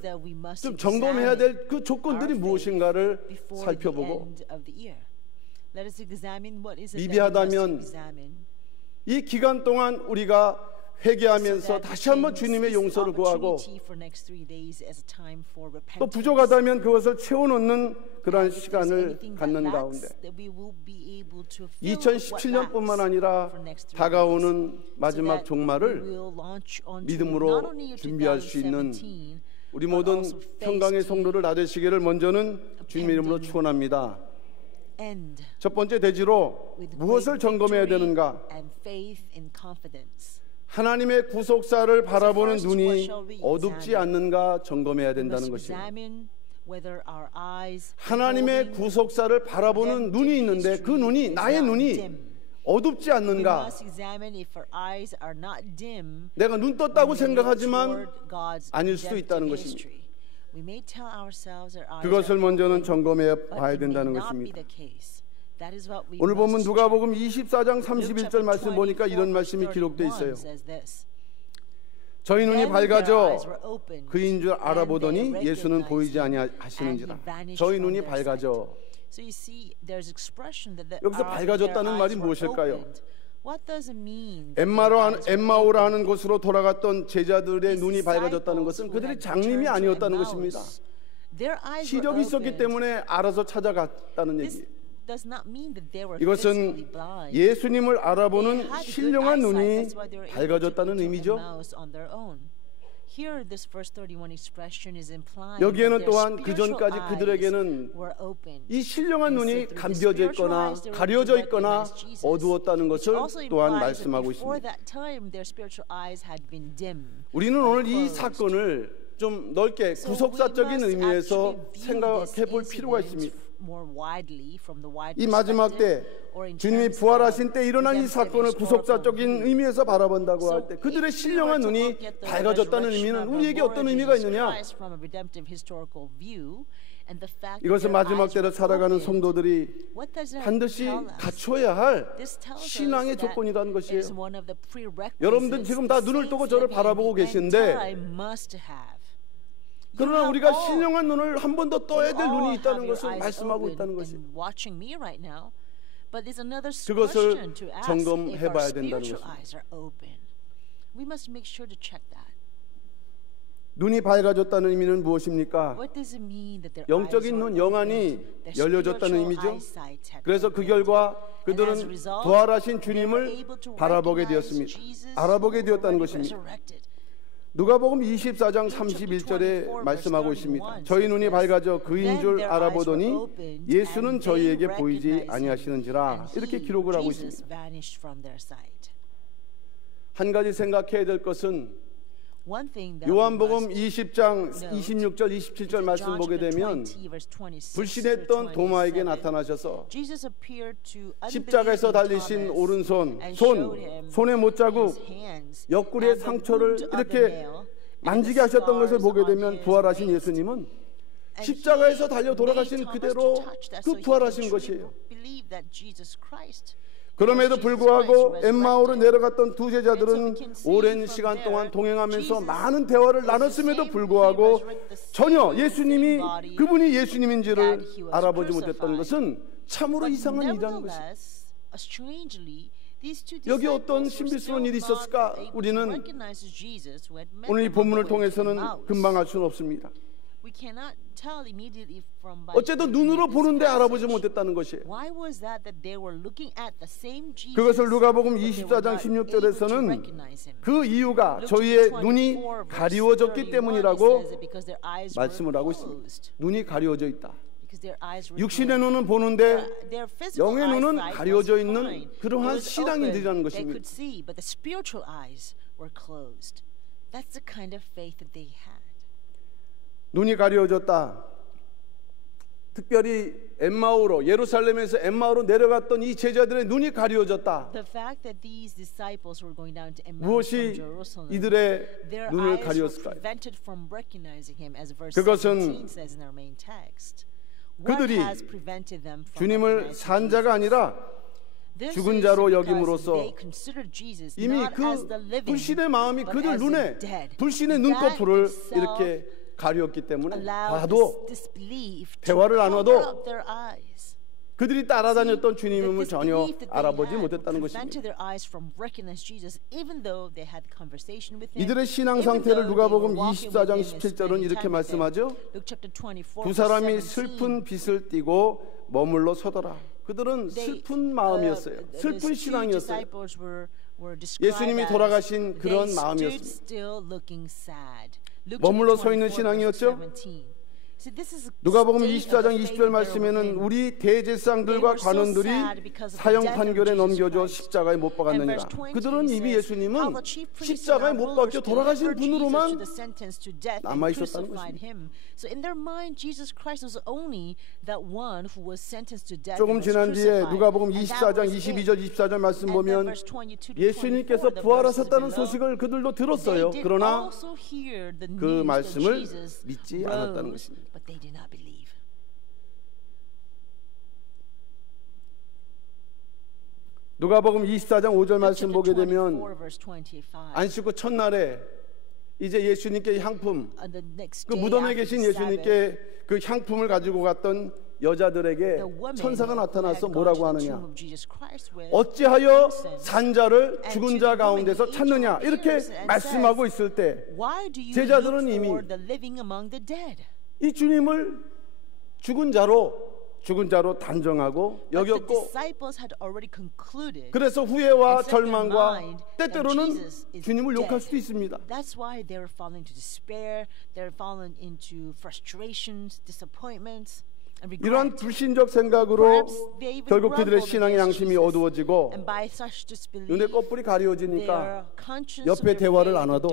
좀 점검해야 될 그 조건들이 무엇인가를 살펴보고 미비하다면 이 기간 동안 우리가 회개하면서 다시 한번 주님의 용서를 구하고 또 부족하다면 그것을 채워넣는 그러한 시간을 갖는 가운데 2017년뿐만 아니라 다가오는 마지막 종말을 믿음으로 준비할 수 있는 우리 모든 평강의 성도를 나되시기를 먼저는 주님의 이름으로 축원합니다. 첫 번째 대지로 무엇을 점검해야 되는가? 하나님의 구속사를 바라보는 눈이 어둡지 않는가 점검해야 된다는 것입니다. 하나님의 구속사를 바라보는 눈이 있는데 그 눈이, 나의 눈이 어둡지 않는가? 내가 눈 떴다고 생각하지만 아닐 수도 있다는 것입니다. 그것을 먼저는 점검해 봐야 된다는 것입니다. 오늘 보면 누가복음 24장 31절 말씀 보니까 이런 말씀이 기록되어 있어요. 저희 눈이 밝아져 그인 줄 알아보더니 예수는 보이지 아니하시는지라. 저희 눈이 밝아져. 여기서 밝아졌다는 말이 무엇일까요? 엠마오라 하는 곳으로 돌아갔던 제자들의 눈이 밝아졌다는 것은 그들이 장님이 아니었다는 것입니다. 시력이 있었기 때문에 알아서 찾아갔다는 얘기예요. 이것은 예수님을 알아보는 신령한 눈이 밝아졌다는 의미죠. 여기에는 또한 그 전까지 그들에게는 이 신령한 눈이 감겨져 있거나 가려져 있거나 어두웠다는 것을 또한 말씀하고 있습니다. 우리는 오늘 이 사건을 좀 넓게 구속사적인 의미에서 생각해 볼 필요가 있습니다. 이 마지막 때 주님이 부활하신 때 일어난 이 사건을 구속사적인 의미에서 바라본다고 할 때 그들의 신령한 눈이 밝아졌다는 의미는 우리에게 어떤 의미가 있느냐? 이것은 마지막 때를 살아가는 성도들이 반드시 갖춰야 할 신앙의 조건이라는 것이에요. 여러분들 지금 다 눈을 뜨고 저를 바라보고 계신데 그러나 우리가 신령한 눈을 한 번 더 떠야 될 눈이 있다는 것을 말씀하고 있다는 것입니다. 그것을 점검해 봐야 된다는 것입니다. 눈이 밝아졌다는 의미는 무엇입니까? 영적인 눈, 영안이 열려졌다는 의미죠. 그래서 그 결과 그들은 부활하신 주님을 바라보게 되었습니다. 알아보게 되었다는 것입니다. 누가복음 24장 31절에 말씀하고 있습니다. 저희 눈이 밝아져 그인 줄 알아보더니 예수는 저희에게 보이지 아니하시는지라. 이렇게 기록을 하고 있습니다. 한 가지 생각해야 될 것은 요한복음 20장 26절 27절 말씀 보게 되면 불신했던 도마에게 나타나셔서 십자가에서 달리신 오른손, 손의 못자국, 옆구리의 상처를 이렇게 만지게 하셨던 것을 보게 되면 부활하신 예수님은 십자가에서 달려 돌아가신 그대로 그 부활하신 것이에요. 그럼에도 불구하고 엠마오로 내려갔던 두 제자들은 오랜 시간 동안 동행하면서 많은 대화를 나눴음에도 불구하고 전혀 예수님이 그분이 예수님인지를 알아보지 못했던 것은 참으로 이상한 일이라는 것입니다. 여기 어떤 신비스러운 일이 있었을까? 우리는 오늘 이 본문을 통해서는 금방 알 수는 없습니다. 어쨌든 눈으로 보는데 알아보지 못했다는 것이에요. 그것을 누가복음 24장 16절에서는 그 이유가 저희의 눈이 가리워졌기 때문이라고 말씀을 하고 있습니다. 눈이 가리워져 있다. 육신의 눈은 보는데 영의 눈은 가려져 있는 그러한 신앙인들이라는 것입니다. 눈이 가려졌다. 특별히 엠마오로 예루살렘에서 엠마오로 내려갔던 이 제자들의 눈이 가려졌다. 무엇이 이들의 눈을 가리웠을까요? 그것은 그들이 주님을 산 자가 아니라 죽은 자로 여김으로써 이미 그 불신의 마음이 그들 눈에 불신의 눈꺼풀을 이렇게 가렸기 때문에 봐도 대화를 나눠도 그들이 따라다녔던 주님을 전혀 알아보지 못했다는 것입니다. 이들의 신앙 상태를 누가복음 24장 17절은 이렇게 말씀하죠. 두 사람이 슬픈 빛을 띠고 머물러 서더라. 그들은 슬픈 마음이었어요. 슬픈 신앙이었어요. 예수님이 돌아가신 그런 마음이었습니다. 머물러 서 있는 신앙이었죠. 누가복음 24장 20절 말씀에는 우리 대제사장들과 관원들이 사형 판결에 넘겨져 십자가에 못 박았느니라. 그들은 이미 예수님은 십자가에 못 박혀 돌아가신 분으로만 남아 있었다는 것입니다. 조금 지난 뒤에 누가복음 24장 22절 24절 말씀 보면 예수님께서 부활하셨다는 소식을 그들도 들었어요. 그러나 그 말씀을 믿지 않았다는 것입니다. 누가복음 24장 5절 말씀 보게 되면 안식구 첫날에 이제 예수님께 향품, 그 무덤에 계신 예수님께 그 향품을 가지고 갔던 여자들에게 천사가 나타나서 뭐라고 하느냐, 어찌하여 산 자를 죽은 자 가운데서 찾느냐, 이렇게 말씀하고 있을 때 제자들은 이미 이 주님을 죽은 자로 단정하고 여겼고, 그래서 후회와 절망과 때때로는 주님을 욕할 수도 있습니다. 이러한 불신적 생각으로 결국 그들의 신앙의 양심이 어두워지고 눈에 껍질이 가려워지니까 옆에 대화를 나눠도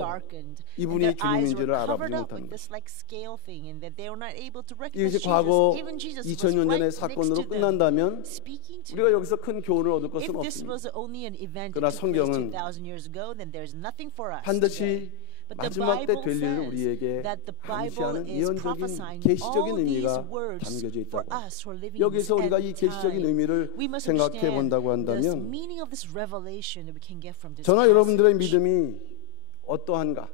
이분이 주님인지를 알아보지 못합니다. 이것이 과거 2000년 전의 사건으로 끝난다면 우리가 여기서 큰 교훈을 얻을 것은 없습니다. 그러나 성경은 반드시 마지막 때 될 일을 우리에게 암시하는 예언적인 계시적인 의미가 담겨져 있다고, 여기서 우리가 이 계시적인 의미를 생각해 본다고 한다면 저나 여러분들의 믿음이 어떠한가,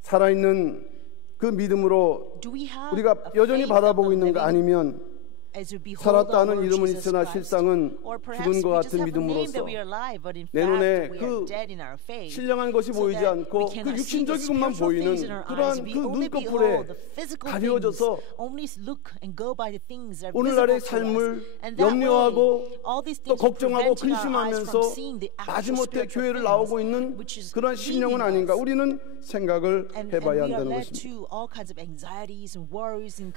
살아있는 그 믿음으로 우리가 여전히 바라보고 있는가, 아니면 살았다는 이름은 있으나 실상은 죽은 것 같은 믿음으로서 내 눈에 그 신령한 것이 보이지 않고 그 육신적인 것만 보이는 그러한 그 눈꺼풀에 가려져서 오늘날의 삶을 염려하고 또 걱정하고 근심하면서 마지못해 교회를 나오고 있는 그러한 심령은 아닌가, 우리는 생각을 해봐야 한다는 것입니다.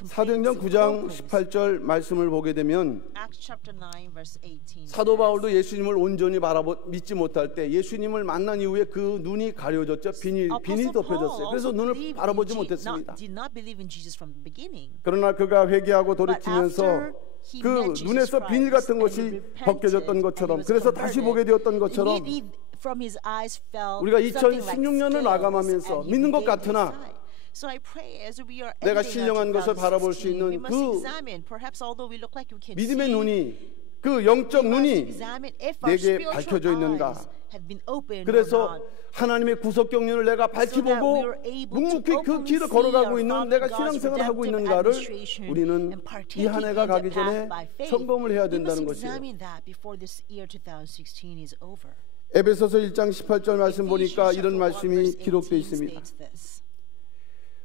사도행전 9장 18절 말씀 말씀을 보게 되면 Acts chapter 9 verse 18. 사도 바울도 예수님을 온전히 믿지 못할 때 예수님을 만난 이후에 그 눈이 가려졌죠. 비닐이 덮여졌어요. 그래서 눈을 바라보지 못했습니다. Did not believe in Jesus from the beginning. 그러나 그가 회개하고 But 돌이키면서 after he 그 met Jesus 눈에서 비닐 Christ 같은 and 것이 repented 벗겨졌던 and 것처럼 he was 그래서 다시 보게 converted, 되었던 것처럼 immediately from his eyes fell 우리가 something like 2016년을 scales 마감하면서 and he 믿는 것 regained his 같으나 sight. So I pray as we are 내가 editing 신령한 것을 바라볼 수 2016, we 있는 must 그 examine, perhaps although we look like we can 믿음의 see, 눈이 그 영적 we must 눈이 examine if our 내게 spiritual 밝혀져 있는가. eyes have been opened or 그래서 not. 하나님의 구속 경륜을 내가 밝히 보고 묵묵히 그 길을 걸어가고 있는 내가 신앙생활을 하고 있는가를 우리는 이 한 해가 가기 전에 점검을 해야 된다는 것이에요. 에베소서 1장 18절 말씀 보니까 이런 말씀이 기록되어 있습니다.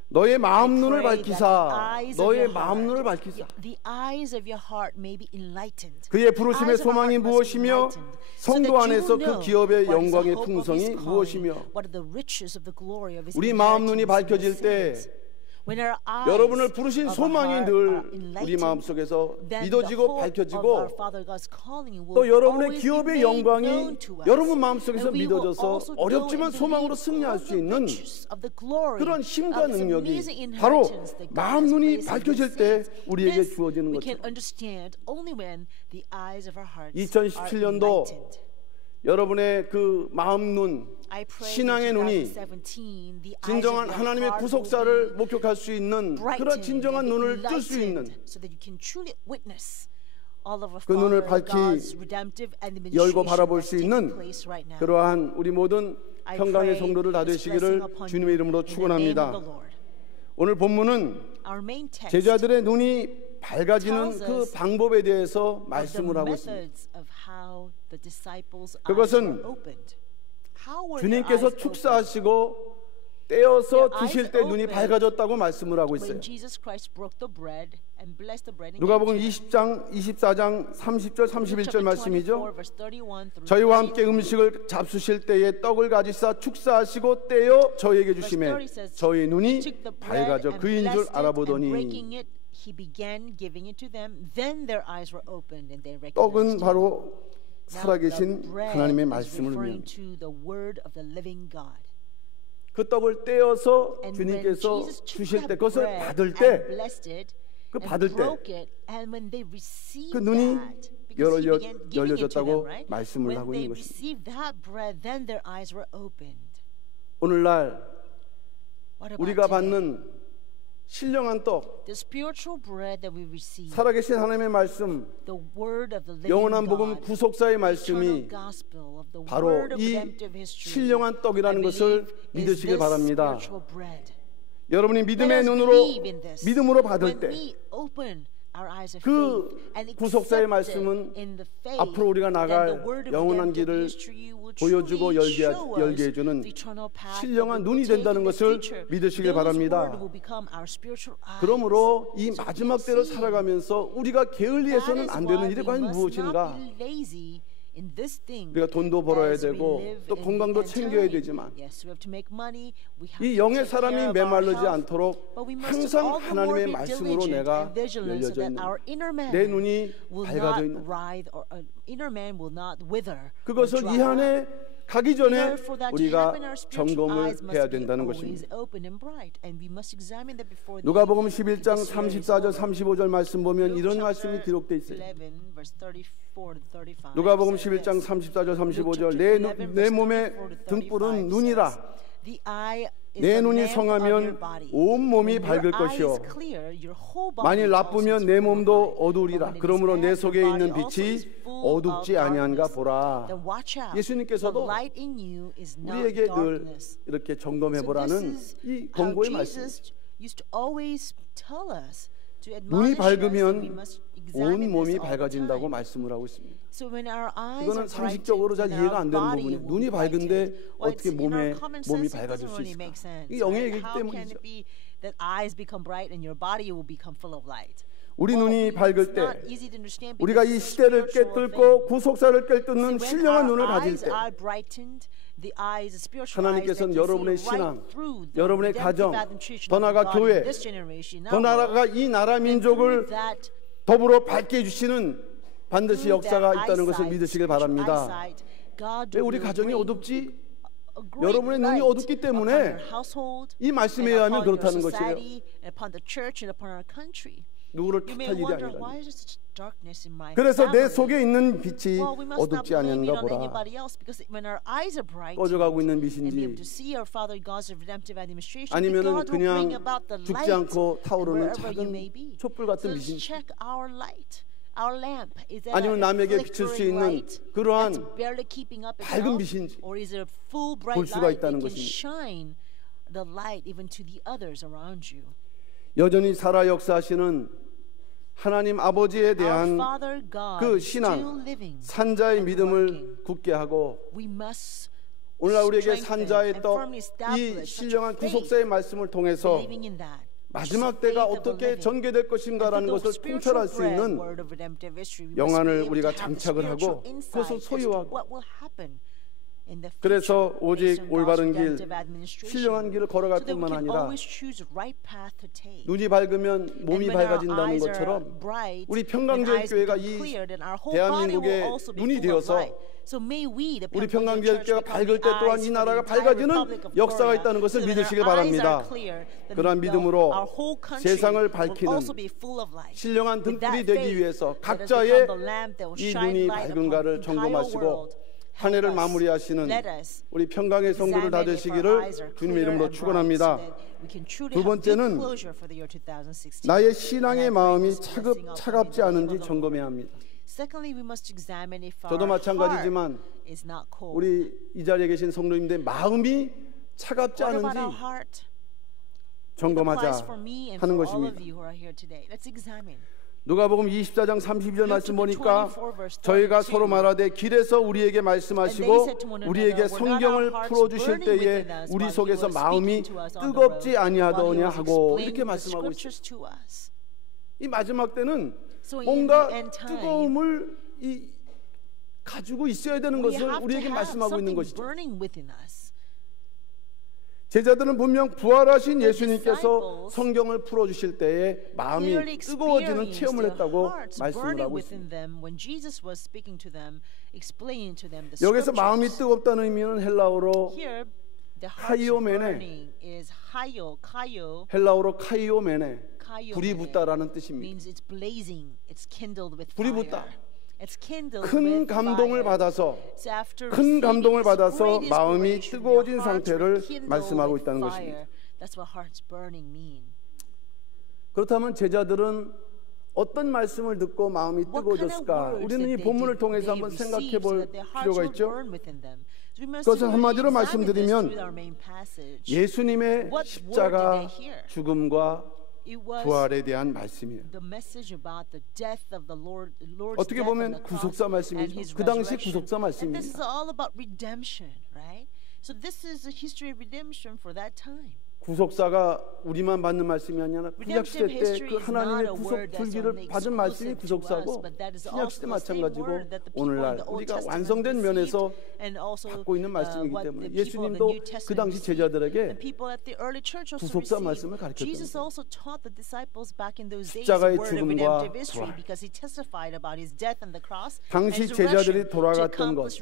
너의 마음 눈을 밝히사, 너의 마음 눈을 밝히사. 그의 부르심의 소망이 무엇이며 성도 안에서 그 기업의 영광의 풍성이 무엇이며. 우리 마음 눈이 밝혀질 때 여러분을 부르신 소망이 늘 우리 마음속에서 믿어지고 밝혀지고 또 여러분의 기업의 영광이 여러분 마음속에서 믿어져서 어렵지만 소망으로 승리할 수 있는 그런 힘과 능력이 바로 마음 눈이 밝혀질 때 우리에게 주어지는 것이죠. 2017년도 여러분의 그 마음 눈, 신앙의 눈이 진정한 하나님의 구속사를 목격할 수 있는 그런 진정한 눈을 뜰 수 있는 그 눈을 밝히 열고 바라볼 수 있는 그러한 우리 모든 평강의 성도들 다 되시기를 주님의 이름으로 축원합니다. 오늘 본문은 제자들의 눈이 밝아지는 그 방법에 대해서 말씀을 하고 있습니다. 그것은 주님께서 축사하시고 떼어서 드실 때 눈이 밝아졌다고 말씀을 하고 있어요. 누가복음 20장, 24장 30절, 31절 말씀이죠. 저희와 함께 음식을 잡수실 때에 떡을 가지사 축사하시고 떼어 저희에게 주시매 저희 눈이 밝아져 그인 줄 알아보더니. 떡은 바로 살아계신 하나님의 말씀을 의미합니다. 그 떡을 떼어서 주님께서 주실 때 그것을 받을 때 그 받을 때 그 눈이 열려졌다고 말씀을 하고 있는 것입니다. 오늘날 우리가 받는 신령한 떡, 살아계신 하나님의 말씀, 영원한 복음 구속사의 말씀이 바로 이 신령한 떡이라는 것을 믿으시길 바랍니다. 여러분이 믿음의 눈으로 믿음으로 받을 때 그 구속사의 말씀은 앞으로 우리가 나갈 영원한 길을 보여주고 열게 해주는 신령한 눈이 된다는 것을 믿으시길 바랍니다. 그러므로 이 마지막 때를 살아가면서 우리가 게을리해서는 안 되는 일이 과연 무엇인가? 우리가 돈도 벌어야 되고 또 건강도 챙겨야 되지만 이 영의 사람이 메말르지 않도록 항상 하나님의 말씀으로 내가 열려져 있는 내 눈이 밝아져 있는 그것을 이 한 해 가기 전에 우리가 점검을 해야 된다는 것입니다. 누가복음 11장 34절 35절 말씀 보면 이런 말씀이 기록되어 있어요. 누가복음 11장 34절 35절 내 몸의 등불은 눈이라 내 눈이 성하면 온 몸이 밝을 것이요 만일 나쁘면 내 몸도 어두우리라. 그러므로 내 속에 있는 빛이 어둡지 아니한가 보라. 예수님께서도 우리에게 늘 이렇게 점검해 보라는 이 권고의 말씀. 눈이 밝으면 온 몸이 밝아진다고 말씀을 하고 있습니다. 이거는 상식적으로 잘 이해가 안 되는 부분이에요. 눈이 밝은데 어떻게 몸이 밝아질 수 있을까? 이게 영의 얘기이기 때문이죠. 우리 눈이 밝을 때 우리가 이 시대를 깨뚫고 구속사를 깨뚫는 신령한 눈을 가질 때 하나님께서는 여러분의 신앙, 여러분의 가정, 더 나아가 교회, 더 나아가 이 나라 민족을 더불어 밝게 해주시는 반드시 역사가 있다는 것을 믿으시길 바랍니다. 왜 우리 가정이 어둡지? 여러분의 눈이 어둡기 때문에 이 말씀에 의하면 그렇다는 것이에요. 누구를 탓할 일이 아니다. 그래서 내 속에 있는 빛이 어둡지 아니한가 보라. 꺼져가고 있는 빛인지 아니면 그냥 죽지 않고 타오르는 작은 촛불 같은 빛인지 아니면 남에게 비칠 수 있는 그러한 밝은 빛인지 볼 수가 있다는 것입니다. 여전히 살아 역사하시는 하나님 아버지에 대한 그 신앙, 산자의 믿음을 굳게 하고 오늘날 우리에게 산자의 떡, 이 신령한 구속사의 말씀을 통해서 마지막 때가 어떻게 전개될 것인가라는 것을 통찰할 수 있는 영안을 우리가 장착을 하고 그것을 소유하고 그래서 오직 올바른 길, 신령한 길을 걸어갈 뿐만 아니라 눈이 밝으면 몸이 밝아진다는 것처럼 우리 평강제일교회가 이 대한민국의 눈이 되어서 우리 평강제일교회가 밝을 때 또한 이 나라가 밝아지는 역사가 있다는 것을 믿으시길 바랍니다. 그러한 믿음으로 세상을 밝히는 신령한 등불이 되기 위해서 각자의 이 눈이 밝은가를 점검하시고 한 해를 마무리하시는 우리 평강의 성도들 다 되시기를 주님의 이름으로 축원합니다. 두 번째는 나의 신앙의 마음이 차갑지 않은지 점검해야 합니다. 저도 마찬가지지만 우리 이 자리에 계신 성도님들의 마음이 차갑지 않은지 점검하자 하는 것입니다. 누가복음 24장 32절 말씀 보니까 저희가 서로 말하되 길에서 우리에게 말씀하시고 우리에게 성경을 풀어주실 때에 우리 속에서 마음이 뜨겁지 아니하더냐 하고 이렇게 말씀하고 있습니다. 이 마지막 때는 뭔가 뜨거움을 가지고 있어야 되는 것을 우리에게 말씀하고 있는 것이죠. 제자들은 분명 부활하신 예수님께서 성경을 풀어주실 때에 마음이 뜨거워지는 체험을 했다고 말씀을 하고 있습니다. 여기서 마음이 뜨겁다는 의미는 헬라어로 카이오메네, 헬라어로 카이오메네, 불이 붙다라는 뜻입니다. 불이 붙다. 큰 감동을 받아서 마음이 뜨거워진 상태를 말씀하고 있다는 것입니다. 그렇다면 제자들은 어떤 말씀을 듣고 마음이 뜨거워졌을까? 우리는 이 본문을 통해서 한번 생각해 볼 필요가 있죠. 그것은 한마디로 말씀드리면 예수님의 십자가 죽음과 부활에 대한 말씀이에요. 어떻게 보면 구속사 말씀이죠. 그 당시 구속사 말씀입니다. 구속사가 우리만 받는 말씀이 아니라 구약시대 때 그 하나님의 구속 줄기를 받은 말씀이 구속사고 신약시대 마찬가지고 오늘날 우리가 완성된 면에서 받고 있는 말씀이기 때문에 예수님도 그 당시 제자들에게 구속사 말씀을 가르쳤습니다. 십자가의 죽음과 부활, 당시 제자들이 돌아갔던 것,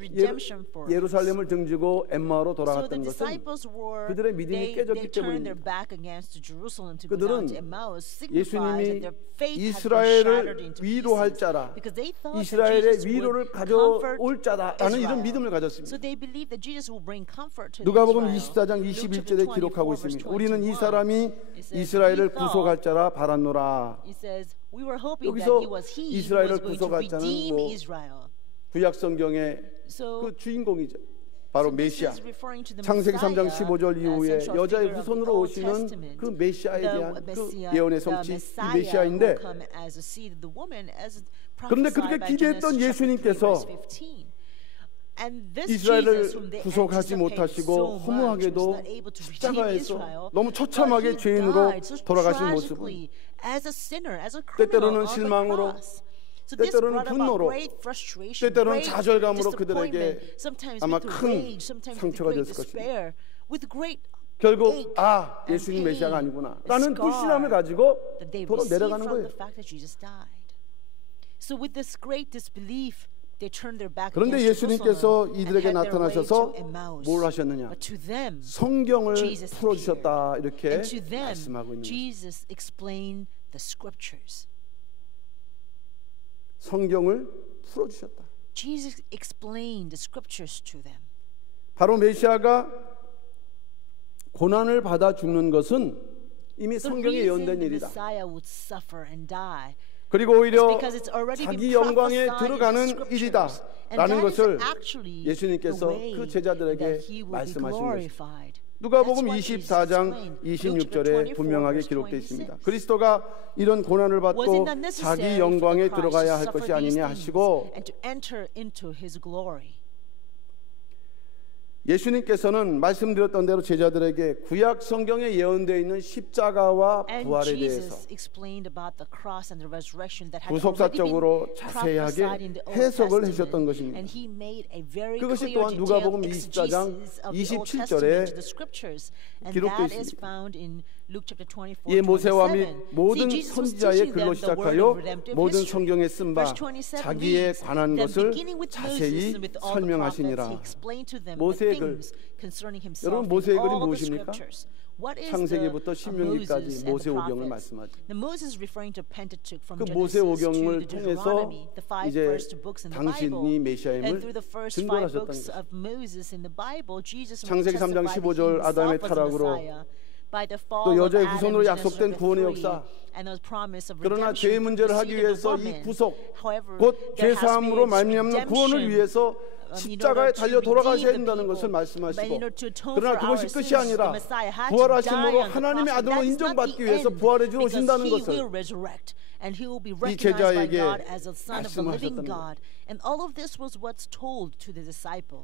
예루살렘을 등지고 엠마오로 돌아갔던 것은 그들의 믿음이 깨졌기 때문입니다. 그들은 예수님이 이스라엘을 위로할 자라, 이스라엘의 위로를 가져올 자라는 이런 믿음을 가졌습니다. 누가복음 24장 21절에 기록하고 있습니다. 우리는 이 사람이 이스라엘을 구속할 자라 바랐노라. 여기서 이스라엘을 구속할 자는 구약 성경의 그 주인공이죠. 바로 메시아. 창세기 3장 15절 이후에 여자의 후손으로 오시는 그 메시아에 대한 그 예언의 성취, 이 메시아인데, 그런데 그렇게 기대했던 예수님께서 이스라엘을 구속하지 못하시고 허무하게도 십자가에서 너무 처참하게 죄인으로 돌아가신 모습은 때때로는 실망으로, 때때로는 분노로, 때때로는 좌절감으로 그들에게 아마 큰 상처가 됐을 것입니다. 결국 예수님 메시아가 아니구나 라는 불신함을 가지고 도로 내려가는 거예요. So with this great disbelief, they turned their back 그런데 against 예수님께서 Jerusalem 이들에게 and had their way 나타나셔서 to Emmaus. 뭘 하셨느냐? But to them, 성경을 Jesus 풀어주셨다 이렇게 and to them, 말씀하고 있는 거예요. Jesus explained the scriptures. 성경을 풀어주셨다. Jesus explained the scriptures to them. 바로 메시아가 고난을 받아 죽는 것은 이미 The 성경에 reason 예언된 the 일이다. Messiah would suffer and die 그리고 오히려 because it's already been 자기 영광에 prophesied in the 들어가는 scriptures. 일이다 And 라는 that is 것을 actually 예수님께서 the way 그 제자들에게 that he will be 말씀하신 것입니다. glorified. 누가복음 That's what Jesus 24장 explained. 26절에 Luke 분명하게 24, 기록되어 verse 있습니다. 26. 그리스도가 이런 고난을 Was it 받고 not necessary 자기 for the 영광에 Christ 들어가야 to 할 suffer 것이 these 아니냐 things 하시고 and to enter into his glory? 예수님께서는 말씀드렸던 대로 제자들에게 구약 성경에 예언되어 있는 십자가와 And 부활에 대해서 Jesus explained about the cross and the resurrection that had already been 구속사적으로 prophesied 자세하게 in the Old 해석을 Testament. 해주셨던 것입니다. And he made a very 그것이 clear 또한 누가복음 detailed 24장 exegesis of the Old 27절에 Testament to the scriptures. And 기록되어 that is 있습니다. found in Luke chapter 24, 이 모세와 및 27. 모든 See, Jesus was 선지자의 teaching 글로 them the word 시작하여 of redemptive 모든 history. 성경에 쓴 바 Verse 27 자기에 reads, 관한 then 것을 beginning with Moses 자세히 and with all the prophets, 설명하시니라. he explained to them the 모세의 글. things concerning himself 여러분, in 모세의 글이 all the 무엇입니까? scriptures. What is 창세기부터 the 신명기까지 Moses and 모세 the 오경을 prophets? 말씀하죠. The Moses referring to Pentateuch from 그 모세 Genesis to 오경을 the 통해서 Deuteronomy, the five 이제 first books in the Bible. 당신이 메시아임을 And through the first five 증거하셨던 books 것이죠. of Moses in the Bible, Jesus 창세기 3장 15절 아담의 타락으로 또 여자의 후손으로 약속된 구원의 역사, 그러나 죄의 문제를 하기 위해서 이 구속, 곧 죄사함으로 말미암는 구원을 위해서 십자가에 달려 돌아가셔야 된다는 것을 말씀하시고, 그러나 그것이 끝이 아니라 부활하심으로 하나님의 아들로 인정받기 위해서 부활해 주 오신다는 것을 이 제자에게 말씀하셨던 거예요.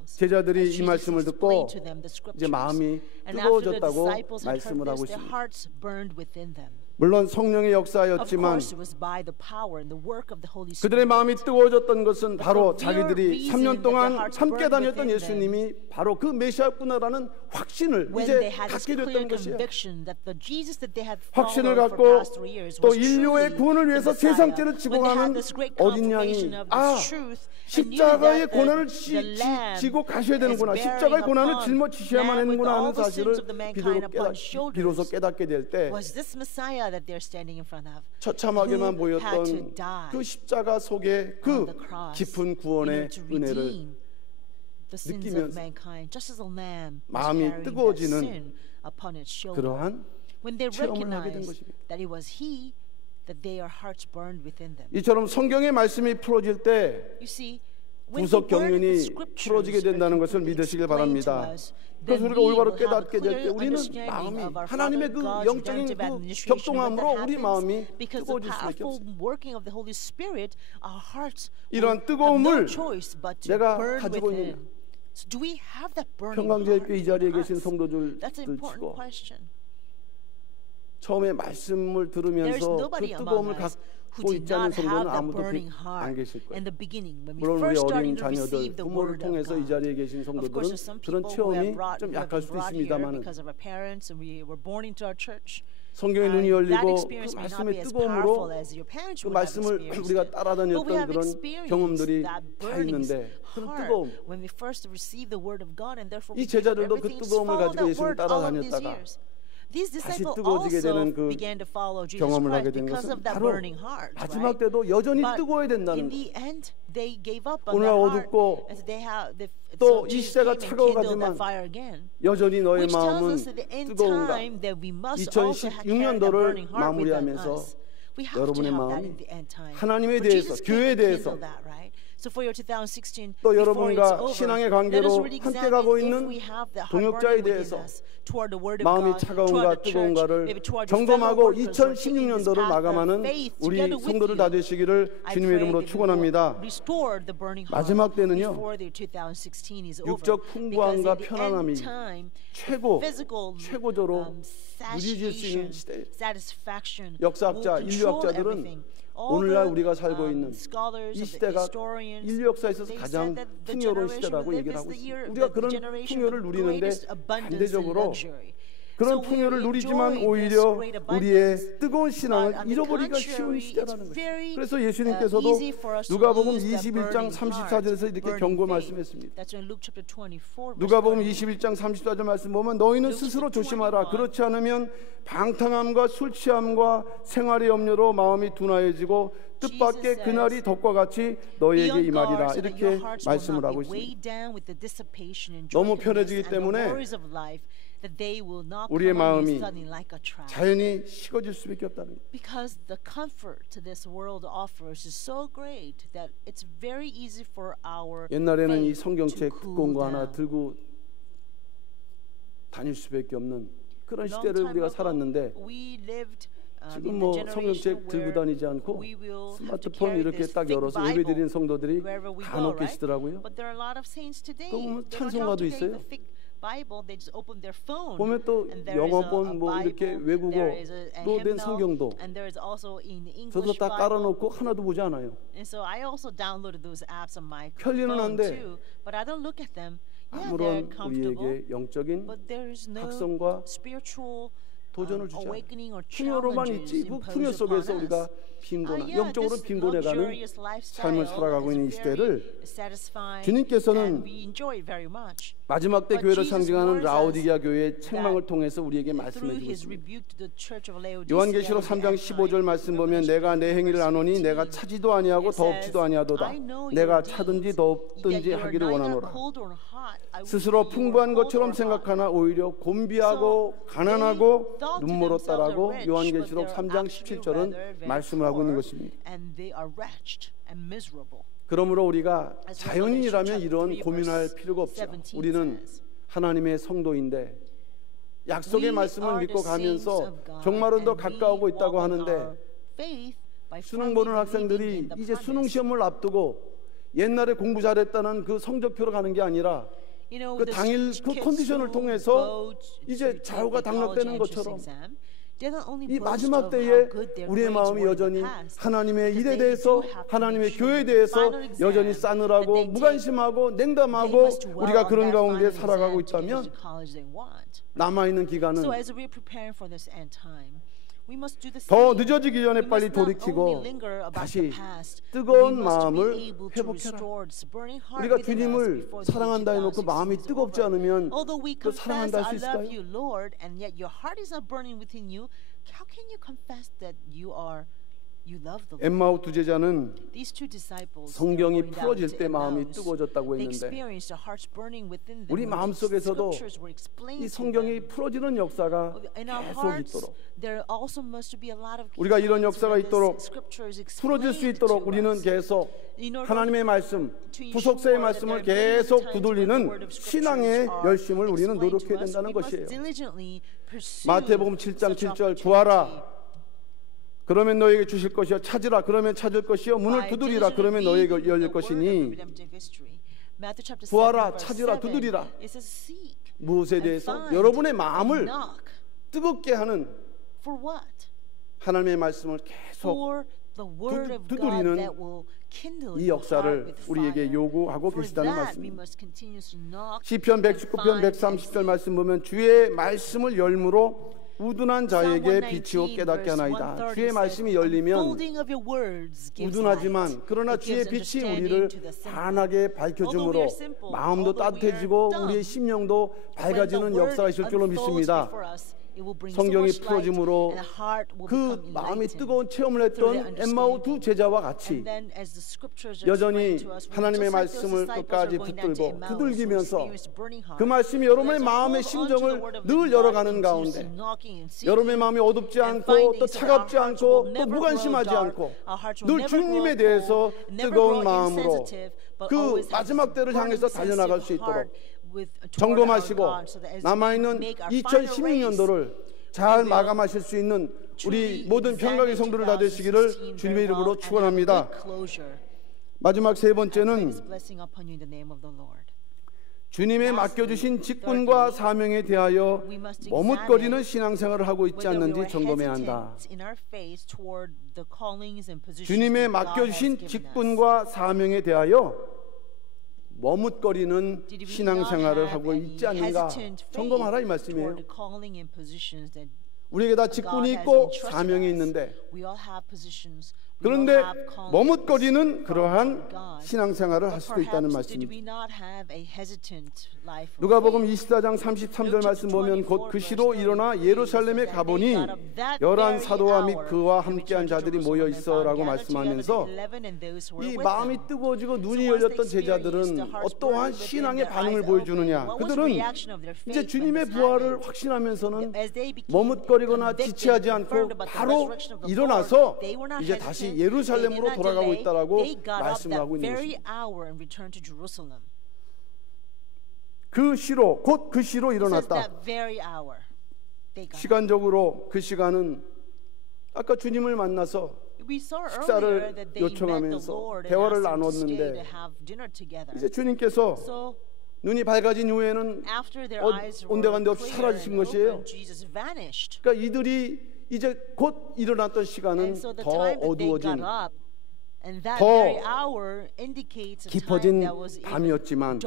제자들이 이 말씀을 듣고 이제 마음이 뜨거워졌다고 말씀을 하고 있습니다. 물론 성령의 역사였지만 그들의 마음이 뜨거워졌던 것은 바로 자기들이 3년 동안 함께 다녔던 예수님이 바로 그 메시아구나라는 확신을 이제 갖게 됐던 것이에요. 확신을 갖고 또 인류의 구원을 위해서 세상죄를 지고 가는 어린 양이 십자가의 고난을 지고 가셔야 되는구나, 십자가의 고난을 짊어지셔야만 하는구나 하는 사실을 비로소 깨닫게 될 때 처참하게만 보였던 그 십자가 속에 그 깊은 구원의 은혜를 느끼면서 마음이 뜨거워지는 그러한 체험을 하게 된 것입니다. 이처럼 성경의 말씀이 풀어질 때 구속 경륜이 풀어지게 된다는 것을 믿으시길 바랍니다. 그래서 우리가 올바로 깨닫게 될 때 우리는 마음이 하나님의 그 영적인 그 격동함으로 우리 마음이 뜨거워질 수밖에 없습니다. 이러한 뜨거움을 내가 가지고 있느냐? 평강제일교회 이 자리에 계신 성도들 치고 처음에 말씀을 들으면서 그 뜨거움을 갖고 있지 않은 성도는 아무도 안 계실 거예요. 물론 우리 어린 자녀들, 부모를 통해서 이 자리에 계신 성도들은 그런 체험이 좀 약할 수도 있습니다만 성경의 눈이 열리고 그 말씀의 뜨거움으로 그 말씀을 우리가 따라다녔던 그런 경험들이 다 있는데, 그런 뜨거움, 이 제자들도 그 뜨거움을 가지고 예수를 따라다녔다가 다시 뜨거워지게 되는 그 경험을 하게 된 것은 바로 마지막 때도 여전히 뜨거워야 된다는 것. 오늘 어둡고 또 이 시대가 차가워가지만 여전히 너의 마음은 뜨거운가. 2016년도를 마무리하면서 여러분의 마음이 하나님에 대해서, 교회에 대해서, 또 여러분과 신앙의 관계로 함께 가고 있는 동역자에 대해서 마음이 차가운가 뜨거운가를 점검하고 2016년도를 마감하는 우리 성도들 다 되시기를 주님의 이름으로 축원합니다. 마지막 때는요, 육적 풍부함과 편안함이 최고조로 누리질 수 있는 시대예요. 역사학자, 인류학자들은 오늘날 우리가 살고 있는 이 시대가 인류 역사에 있어서 가장 풍요로운 시대라고 얘기를 하고 있습니다. 우리가 그런 풍요를 누리는데 반대적으로 그런 풍요를 누리지만 오히려 우리의 뜨거운 신앙을 잃어버리기가 쉬운 시대라는 것입니다. 그래서 예수님께서도 누가복음 21장 34절에서 이렇게 경고 말씀했습니다. 누가복음 21장 34절 말씀 보면 너희는 스스로 조심하라. 그렇지 않으면 방탕함과 술 취함과 생활의 염려로 마음이 둔하여지고 뜻밖의 그날이 덕과 같이 너희에게 임하리라. 이렇게 말씀을 하고 있습니다. 너무 편해지기 때문에 우리의 마음이 자연히 식어질 수밖에 없다는 거예요. Because the comfort this world offers is so great that it's very easy for our 옛날에는 이 faith 성경책 to 두꺼운 cool 거 하나 down. 들고 다닐 수밖에 없는 그런 Long 시대를 time 우리가 ago, 살았는데 we lived, 지금 in 뭐 the 성경책 generation 들고 where 다니지 않고 we will have to 스마트폰 carry 이렇게 this 딱 thick 열어서 Bible 예배드리는 성도들이 wherever we 간혹 go, right? 계시더라고요. But there are a lot of saints today. 또 보면 They don't have 찬송가도 to carry 있어요. the thick Bible. They just open their phone. 보면 또 And there is a 영어본 뭐 이렇게 Bible, there is 외국어로 된 hymnal, 성경도 and there is also in the 저도 English 다 Bible. 깔아놓고 하나도 보지 않아요. And so I also downloaded those apps on my 편리는 phone 한데 too. But I don't look at them. Yeah, they're 아무런 comfortable. 우리에게 영적인 But there is no 각성과 spiritual 도전을 주지 않아요. awakening or 풍요로만 challenges 있지 그 풍요 imposed upon 속에서 us. 우리가 빈곤한 Yeah, 영적으로 this 빈곤해가는 luxurious lifestyle 삶을 살아가고 있는 이 is 시대를 very satisfying, 주님께서는 and we enjoy it very much. 마지막 때 But 교회를 Jesus 상징하는 warns us 라오디게아 교회의 책망을 that 통해서 우리에게 Through 말씀해 주고 his 있습니다. rebuke to the church of Laodicea, 요한계시록 in the 3장 end 15절 time, 말씀 보면 Revelation 내가 내 행위를 아노니 15, 내가 차지도 아니하고 it says, 더웁지도 아니하도다. I know 내가 your 차든지 deeds, 더웁든지 that you are 하기를 neither 원하노라. cold or hot. I wish 스스로 that you were 풍부한 cold 것처럼 or hot. 생각하나 오히려 곤비하고 So 가난하고 they thought to 눈물었다라고 themselves they're rich, 요한계시록 but they're 3장 actually 17절은 rather very 말씀을 하고 있는 poor, 것입니다. and they are wretched and miserable. 그러므로 우리가 As 자연인이라면 Revelation 이런 chapter 3 고민할 verse 필요가 없죠. 17 우리는 says, 하나님의 성도인데 약속의 We 말씀을 are 믿고 the saints 가면서 of God, 종말은 더 and we 가까우고 walk 있다고 on 하는데 our faith by 수능 firmly 보는 believing 학생들이 in the 이제 수능 promise. 시험을 앞두고 옛날에 공부 잘했다는 그 성적표로 가는 게 아니라 You know, 그 the 당일 그 kids 컨디션을 who 통해서 go 이제 to 좌우가 take the college 당락되는 entrance 것처럼 exam, they don't only 이 boast 마지막 of 때에 how good their 우리의 grades 마음이 were in 여전히 the past, 하나님의 but 일에 they 대해서 do have to 하나님의 make sure 교회에 that the 대해서 final exam 여전히 that 싸늘하고 they take, 무관심하고 they 냉담하고 must dwell 우리가 on 그런 that 가운데 final 살아가고 exam to get 있다면 into the college they want. 남아있는 So 기간은 as we're preparing for this end time, we must do the 더 same. 늦어지기 전에 We 빨리 must not 돌이키고 only linger about the 다시 past, but we 뜨거운 must be 마음을 able to 회복해라. restore this burning heart 우리가 within us 주님을 before the year 사랑한다 해놓고 2016 마음이 is 뜨겁지 over. 않으면 Although we 또 confess, 사랑한다 할 수 I love 있을까요? you, Lord, and yet your heart is not burning within you, how can you confess that you love the Lord? 엠마오 두 제자는 These two disciples, 성경이 they were going down 풀어질 to 때 마음이 Emmaus. 뜨거워졌다고 They 했는데 experienced their hearts burning within them. 우리 when the 마음속에서도 scriptures were explained 이 to 성경이 them. 풀어지는 역사가 In our 계속 hearts, 있도록 there also must be a lot of 우리가 이런 times 역사가 when the 있도록 scriptures 풀어질 수 explained 있도록 to 우리는 us. 계속 In order 하나님의 말씀, to ensure 구속사의 that 말씀을 there are many 계속 times when the 두들리는 word of scriptures 신앙의 are 열심을 우리는 explained 노력해야 to us, 된다는 we must 것이에요. diligently pursue 마태복음 7장 such 7절 opportunity. 구하라 그러면 너에게 주실 것이요 찾으라 그러면 찾을 것이요 문을 By 두드리라 그러면 diligently 너에게 reading 열릴 the word of 것이니 redemptive history. Matthew chapter 7, 구하라, verse 찾으라, 7, 두드리라. it says, seek 무엇에 and 대해서 find 여러분의 and 마음을 knock. 뜨겁게 하는 For what? 하나님의 말씀을 계속 For the word of God 두드리는 that will kindle 이 your 역사를 heart with 우리에게 fire. 요구하고 For 계시다는 that we 말씀입니다. must continuously knock 시편 and 119편 find and 130절 seek. 말씀 보면 주의 말씀을 열므로 우둔한 자에게 비치고 깨닫게 하나이다. 주의 말씀이 열리면 우둔하지만 그러나 주의 빛이 우리를 환하게 밝혀주므로 마음도 따뜻해지고 우리의 심령도 밝아지는 역사가 있을 줄로 믿습니다. 성경이 풀어짐으로 그 마음이 뜨거운 체험을 했던 엠마오 두 제자와 같이 여전히 하나님의 말씀을 끝까지 붙들고 두들기면서 그 말씀이 여러분의 마음의 심정을 늘 열어가는 가운데 여러분의 마음이 어둡지 않고 또 차갑지 않고 또 무관심하지 않고 늘 주님에 대해서 뜨거운 마음으로 그 마지막 때를 향해서 달려나갈 수 있도록 점검하시고 남아있는 2016년도를 잘 마감하실 수 있는 우리 모든 평강의 성도를 다 되시기를 주님의 이름으로 축원합니다. 마지막 세 번째는 주님의 맡겨주신 직분과 사명에 대하여 머뭇거리는 신앙생활을 하고 있지 않는지 점검해야 한다. 주님의 맡겨주신 직분과 사명에 대하여 머뭇거리는 Did we 신앙생활을 not 하고 have 있지 any 않는가 hesitant 점검하라 이 faith 말씀이에요. toward calling in positions that 우리에게 다 God 직분이 has 있고 entrusted 사명이 us? 있는데 We all have positions. We all 그런데 have callings 머뭇거리는 from 그러한 God. 신앙생활을 할 But 수도 있다는 perhaps did 말씀입니다. we not have a hesitant life of 누가복음 faith? 24장 33절 말씀 보면 곧 그 시로 일어나 예루살렘에 가보니 열한 사도와 및 그와 함께한 자들이 모여 있어라고 말씀하면서 이 마음이 뜨거워지고 눈이 열렸던 제자들은 어떠한 신앙의 반응을 보여주느냐, 그들은 이제 주님의 부활을 확신하면서는 머뭇거리거나 지체하지 않고 바로 일어나서 이제 다시 예루살렘으로 돌아가고 있다라고 말씀을 하고 있는 것입니다. 그 시로 곧 그 시로 일어났다. 시간적으로 그 시간은 아까 주님을 만나서 식사를 요청하면서 대화를 나눴는데 이제 주님께서 눈이 밝아진 후에는 온데간데 없이 사라지신 것이에요. 그러니까 이들이 이제 곧 일어났던 시간은 더 어두워진, 더 깊어진 밤이었지만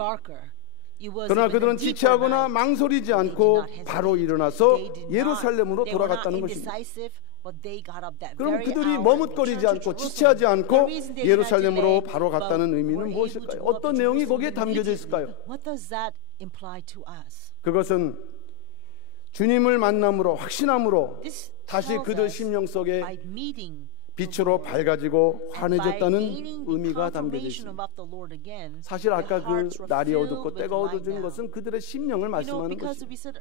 그러나 그들은 지체하거나 망설이지 않고 바로 일어나서 예루살렘으로 돌아갔다는 것입니다. 그럼 그들이 머뭇거리지 않고 지체하지 않고 예루살렘으로 바로 갔다는 의미는 무엇일까요? 어떤 내용이 거기에 담겨져 있을까요? 그것은 주님을 만남으로 확신함으로 다시 그들 심령 속에 빛으로 밝아지고 환해졌다는 의미가 담겨져 있습니다. 사실 아까 그 날이 어둡고 때가 어두워진 것은 그들의 심령을 말씀하는 것입니다.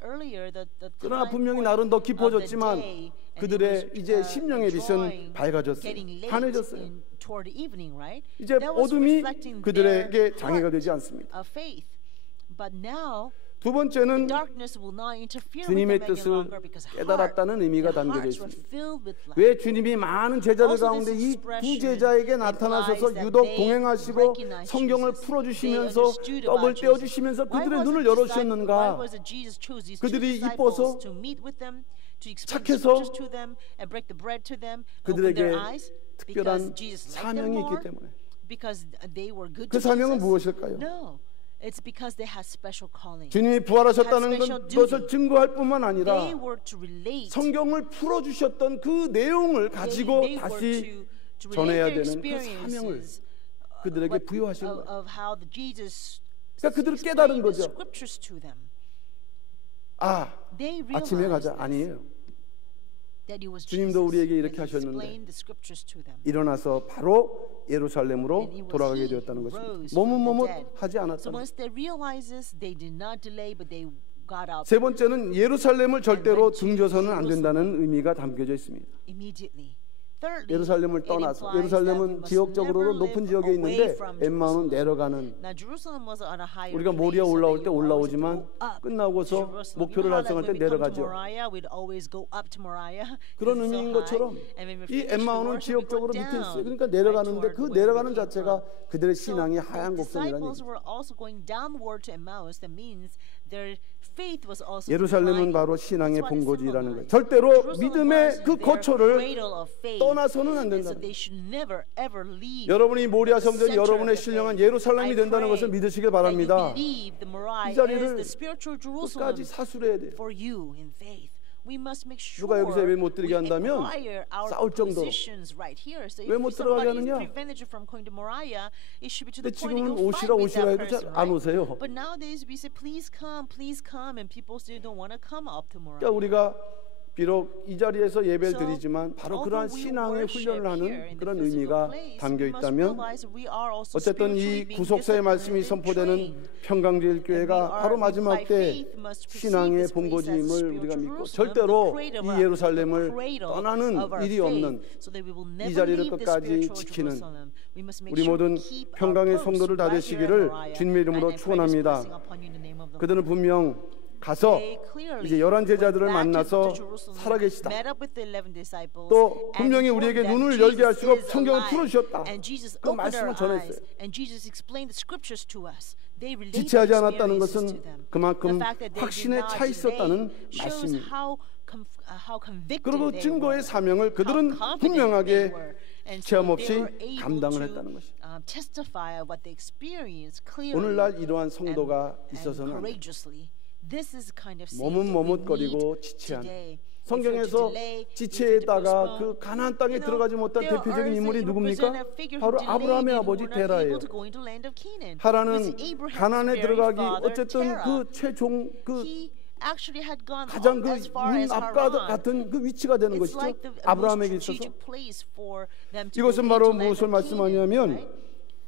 그러나 분명히 날은 더 깊어졌지만 그들의 이제 심령의 빛은 밝아졌어요. 환해졌어요. 이제 어둠이 그들에게 장애가 되지 않습니다. 두 번째는 주님의 뜻을 깨달았다는 의미가 담겨져 있습니다. 왜 주님이 많은 제자들 가운데 이 두 제자에게 나타나셔서 유독 동행하시고 성경을 풀어주시면서 떡을 떼어주시면서 그들의 눈을 열어주셨는가? 그들이 이뻐서 착해서 그들에게 특별한 사명이 있기 때문에. 그 사명은 무엇일까요? 주님이 부활하셨다는 것을 증거할 뿐만 아니라 성경을 풀어주셨던 그 내용을 가지고 다시 전해야 되는 그 사명을 그들에게 부여하신 거예요. 그러니까 그들을 깨달은 거죠. 아침에 가자. 아니에요. 주님도 우리에게 이렇게 하셨는데 일어나서 바로 예루살렘으로 돌아가게 되었다는 것입니다. 머뭇머뭇하지 않았다는 것입니다. 세 번째는 예루살렘을 절대로 등져서는 안 된다는 의미가 담겨져 있습니다. 예루살렘을 떠나서, 예루살렘은 지역적으로도 높은 지역에 있는데 엠마오는 내려가는, 우리가 모리아 올라올 때 올라오지만 끝나고서 목표를 달성할 때 내려가죠. 그런 의미인 것처럼 이 엠마오는 지역적으로 밑에 있어요. 그러니까 내려가는데 그 내려가는 자체가 그들의 신앙이 하얀 곡선이라는 얘기죠. 예루살렘은 바로 신앙의 본고지라는 거예요. 절대로 믿음의 그 거처를 떠나서는 안 된다. 여러분이 모리아 성전이 여러분의 신령한 예루살렘이 된다는 것을 믿으시길 바랍니다. 이 자리를 끝까지 사수해야 돼요. 누가 여기서 예배 못 드리게 한다면 싸울 정도로 왜 못 들어가게 하느냐? 근데 지금은 오시라 해도 잘 안 오세요. 그러니까 우리가 비록 이 자리에서 예배를 드리지만 바로 그러한 신앙의 훈련을 하는 그런 의미가 담겨 있다면 어쨌든 이 구속사의 말씀이 선포되는 평강제일교회가 바로 마지막 때 신앙의 본고지임을 우리가 믿고 절대로 이 예루살렘을 떠나는 일이 없는 이 자리를 끝까지 지키는 우리 모든 평강의 성도들 다 되시기를 주님의 이름으로 축원합니다. 그들은 분명 가서 이제 11 제자들을 만나서 살아계시다. 또 분명히 우리에게 눈을 열게 하시고 성경을 풀어주셨다. 그 말씀을 전했어요. 지체하지 않았다는 것은 그만큼 확신에 차 있었다는 말씀입니다. 그리고 증거의 사명을 그들은 분명하게 체험 없이 감당을 했다는 것이. 오늘날 이러한 성도가 있어서는 안 됩니다. 머뭇머뭇거리고 지체한, 성경에서 지체에다가 그 가나안 땅에 들어가지 못한 대표적인 인물이 누굽니까? 바로 아브라함의 아버지 테라예요. 하라는 가나안에 들어가기 어쨌든 그 최종 그 가장 그 눈앞과 같은 그 위치가 되는 것이죠. 아브라함에게 있어서. 이것은 바로 무엇을 말씀하냐면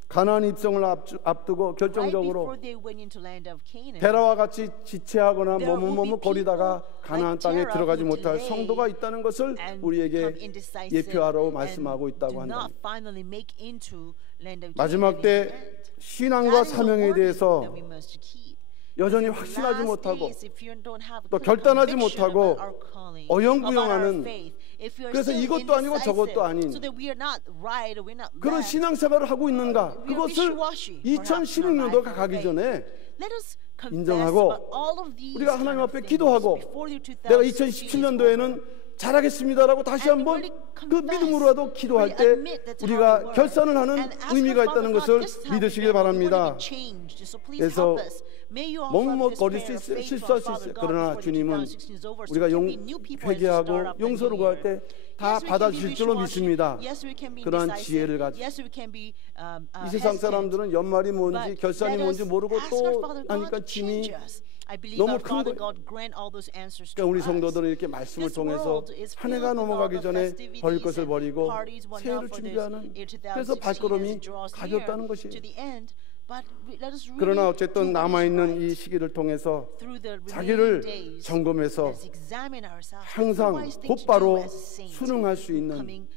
가나안 입성을 앞두고 결정적으로 테라와 같이 지체하거나 머뭇머뭇거리다가 가나안 땅에 들어가지 못할 성도가 있다는 것을 우리에게 예표하라고 말씀하고 있다고 한다. 마지막 때 신앙과 사명에 대해서 여전히 확신하지 못하고 또 결단하지 못하고 어영부영하는, 그래서 이것도 아니고 저것도 아닌 그런 신앙생활을 하고 있는가, 그것을 2016년도가 가기 전에 인정하고 우리가 하나님 앞에 기도하고 내가 2017년도에는 잘하겠습니다라고 다시 한번 그 믿음으로라도 기도할 때 우리가 결산을 하는 의미가 있다는 것을 믿으시길 바랍니다. 그래서 머뭇거릴 수 있어요. 실수할 수 있어요. 그러나 주님은 우리가 회개하고 용서를 구할 때 다 받아주실 줄로 믿습니다. 그러한 지혜를 가지고 이 세상 사람들은 연말이 뭔지 결산이 뭔지 모르고 또 하니까 짐이 너무 큰 거예요. 그러니까 우리 성도들은 이렇게 말씀을 통해서 한 해가 넘어가기 전에 버릴 것을 버리고 새해를 준비하는, 그래서 발걸음이 가볍다는 것이에요. 그러나 어쨌든 남아있는 이 시기를 통해서 자기를 점검해서 항상 곧바로 순응할 수 있는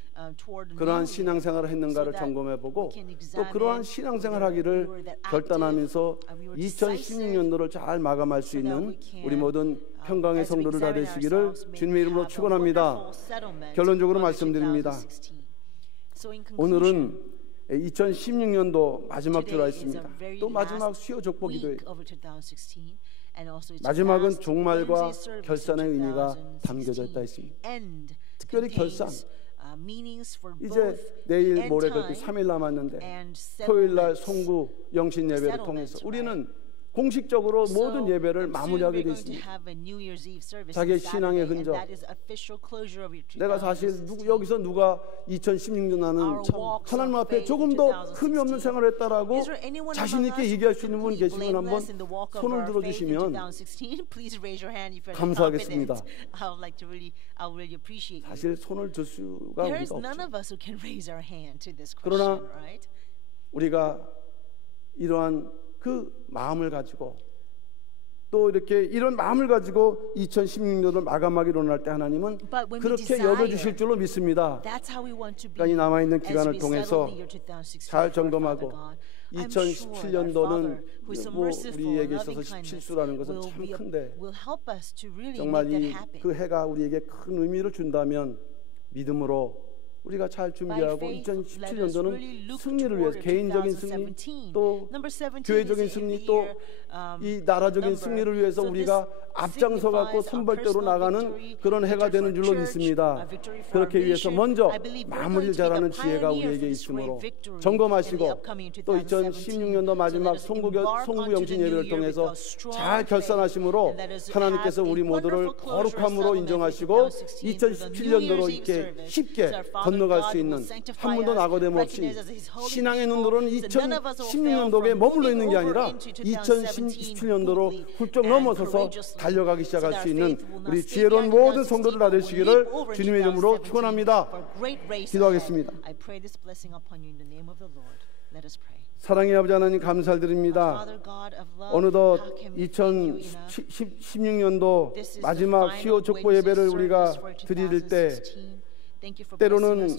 그러한 신앙생활을 했는가를 점검해보고 또 그러한 신앙생활하기를 결단하면서 2016년도를 잘 마감할 수 있는 우리 모든 평강의 성도를 다 되시기를 주님의 이름으로 축원합니다. 결론적으로 말씀드립니다. 오늘은 2016년도 마지막 주라 했습니다. 또 마지막 수요 족보 기도예요. 마지막은 종말과 결산의 의미가 담겨져 있다 했습니다. 특별히 결산. 이제 내일 모레 그렇게 3일 남았는데 토요일날 송구 영신 예배를 통해서 우리는 공식적으로 모든 예배를 마무리하게 되어 있습니다. 자기의 신앙의 흔적. 내가 사실 여기서 누가 2016년 나는 하나님 앞에 조금 더 흠이 없는 생활을 했다라고 자신 있게 얘기할 수 있는 분 계시면 한번 손을 들어주시면 감사하겠습니다. 사실 손을 들 수가 우리가 없죠. 그러나 우리가 이러한 그 마음을 가지고 또 이렇게 이런 마음을 가지고 2016년을 마감하기로 할 때 하나님은 그렇게 여겨주실 줄로 믿습니다. 그러니까 이 남아있는 기간을 통해서 잘 점검하고 2017년도는 뭐 우리에게 있어서 실수라는 것은 참 큰데 정말 그 해가 우리에게 큰 의미를 준다면 믿음으로 우리가 잘 준비하고 2017년도는 승리를 위해서 개인적인 승리 또 교회적인 승리 또 이 나라적인 승리를 위해서 우리가 앞장서 갖고 선발대로 나가는 그런 해가 되는 줄로 믿습니다. 그렇게 위해서 먼저 마무리를 잘하는 지혜가 우리에게 있으므로 점검하시고 또 2016년도 마지막 송구 영신 예배를 통해서 잘 결산하심으로 하나님께서 우리 모두를 거룩함으로 인정하시고 2017년도로 이렇게 쉽게 건너갈 수 있는 한 분도 낙오됨 없이 신앙의 눈으로는 2016년도에 머물러 있는 게 아니라 2017년도로 훌쩍 넘어서서 달려가기 시작할 수 있는 우리 지혜로운 모든 성도들 다 되시기를 주님의 이름으로 축원합니다. 기도하겠습니다. 사랑의 아버지 하나님 감사드립니다. 어느덧 2016년도 마지막 수요 족보 예배를 우리가 드릴 때 때로는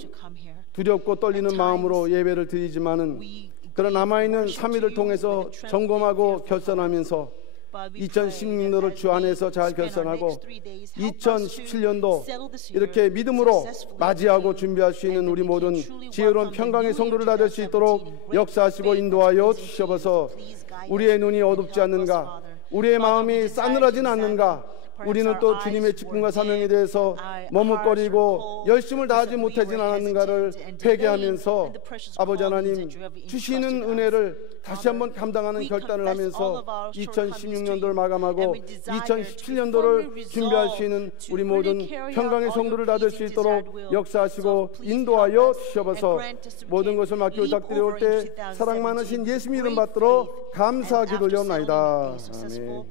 두렵고 떨리는 마음으로 예배를 드리지만은 그런 남아있는 3일을 통해서 점검하고 결산하면서 2016년도를 주 안에서 잘 결산하고 2017년도 이렇게 믿음으로 맞이하고 준비할 수 있는 우리 모든 지혜로운 평강의 성도를 다 될 수 있도록 역사하시고 인도하여 주시옵소서. 우리의 눈이 어둡지 않는가, 우리의 마음이 싸늘하진 않는가, 우리는 또 주님의 직분과 사명에 대해서 머뭇거리고 열심을 다하지 못하진 않았는가를 회개하면서 아버지 하나님 주시는 은혜를 다시 한번 감당하는 결단을 하면서 2016년도를 마감하고 2017년도를 준비할 수 있는 우리 모든 평강의 성도를 다될 수 있도록 역사하시고 인도하여 주시옵소서. 모든 것을 맡겨 부탁드려올 때 사랑 많으신 예수님 이름 받들어 감사하게 돌려옵나이다. 아멘.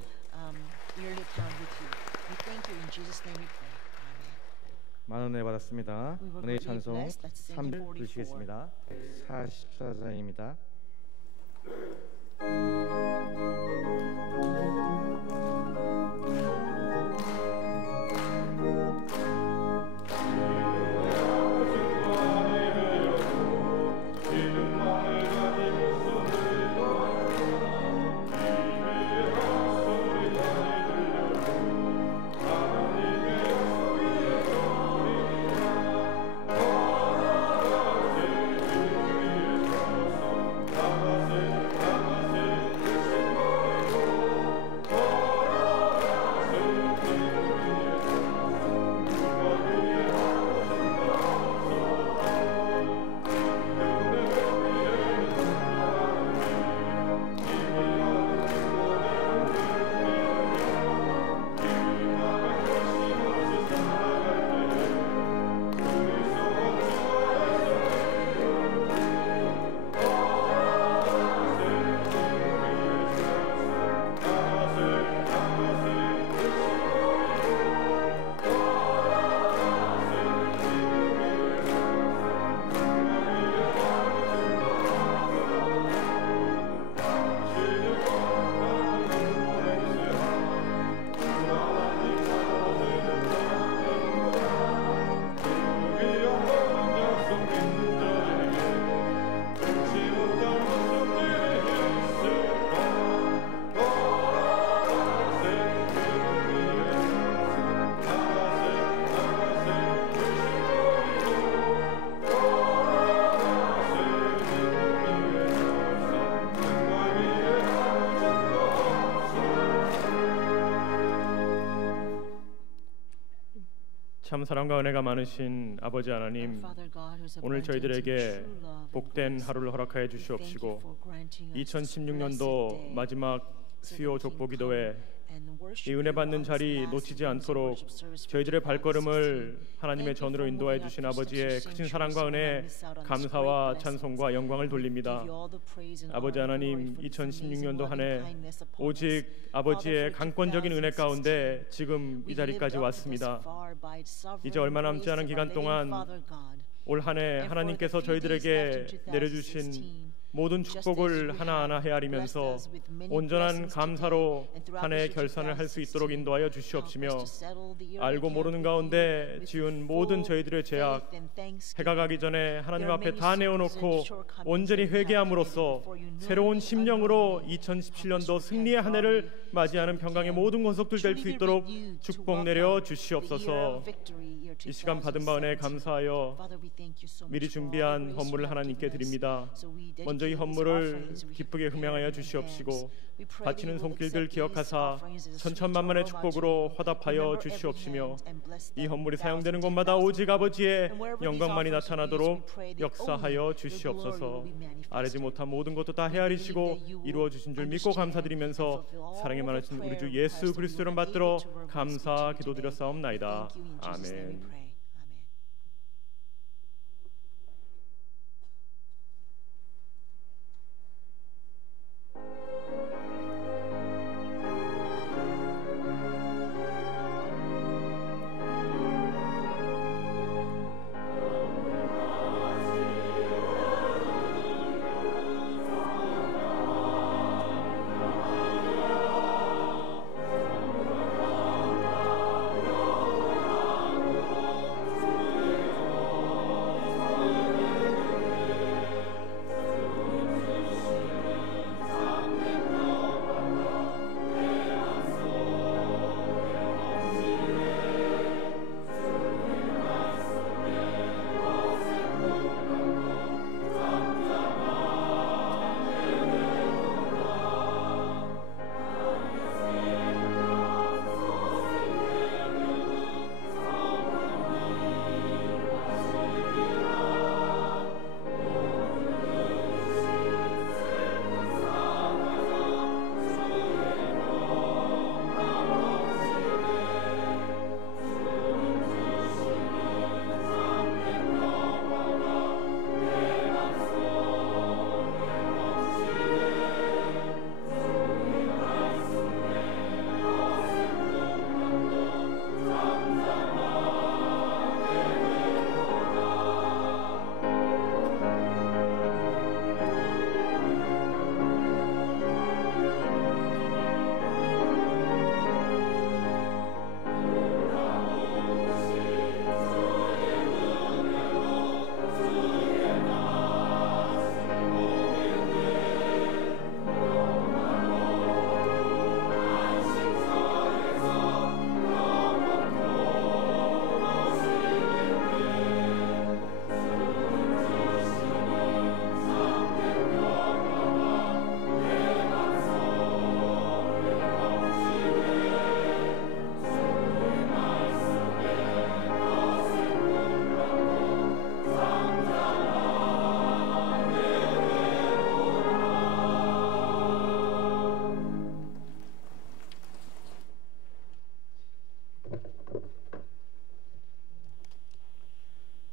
만원에 받았습니다. 은혜의 찬송 3절 부르시겠습니다. 44장입니다. 참 사랑과 은혜가 많으신 아버지 하나님, 오늘 저희들에게 복된 하루를 허락하여 주시옵시고 2016년도 마지막 수요 족보기도회 이 은혜 받는 자리 놓치지 않도록 저희들의 발걸음을 하나님의 전으로 인도하여 주신 아버지의 크신 사랑과 은혜에 감사와 찬송과 영광을 돌립니다. 아버지 하나님, 2016년도 한 해 오직 아버지의 강권적인 은혜 가운데 지금 이 자리까지 왔습니다. 이제 얼마 남지 않은 기간 동안 올 한 해 하나님께서 저희들에게 내려주신 모든 축복을 하나하나 헤아리면서 온전한 감사로 한 해의 결산을 할 수 있도록 인도하여 주시옵시며, 알고 모르는 가운데 지은 모든 저희들의 죄악 해가 가기 전에 하나님 앞에 다 내어놓고 온전히 회개함으로써 새로운 심령으로 2017년도 승리의 한 해를 맞이하는 평강의 모든 권속들 될 수 있도록 축복 내려 주시옵소서. 이 시간 받은 바 은혜에 감사하여 미리 준비한 헌물을 하나님께 드립니다. 먼저 이 헌물을 기쁘게 흠양하여 주시옵시고 바치는 손길들 기억하사 천천만만의 축복으로 화답하여 주시옵시며, 이 헌물이 사용되는 곳마다 오직 아버지의 영광만이 나타나도록 역사하여 주시옵소서. 아뢰지 못한 모든 것도 다 헤아리시고 이루어 주신 줄 믿고 감사드리면서 사랑에 많으신 우리 주 예수 그리스도를 받들어 감사 기도드렸사옵나이다. 아멘.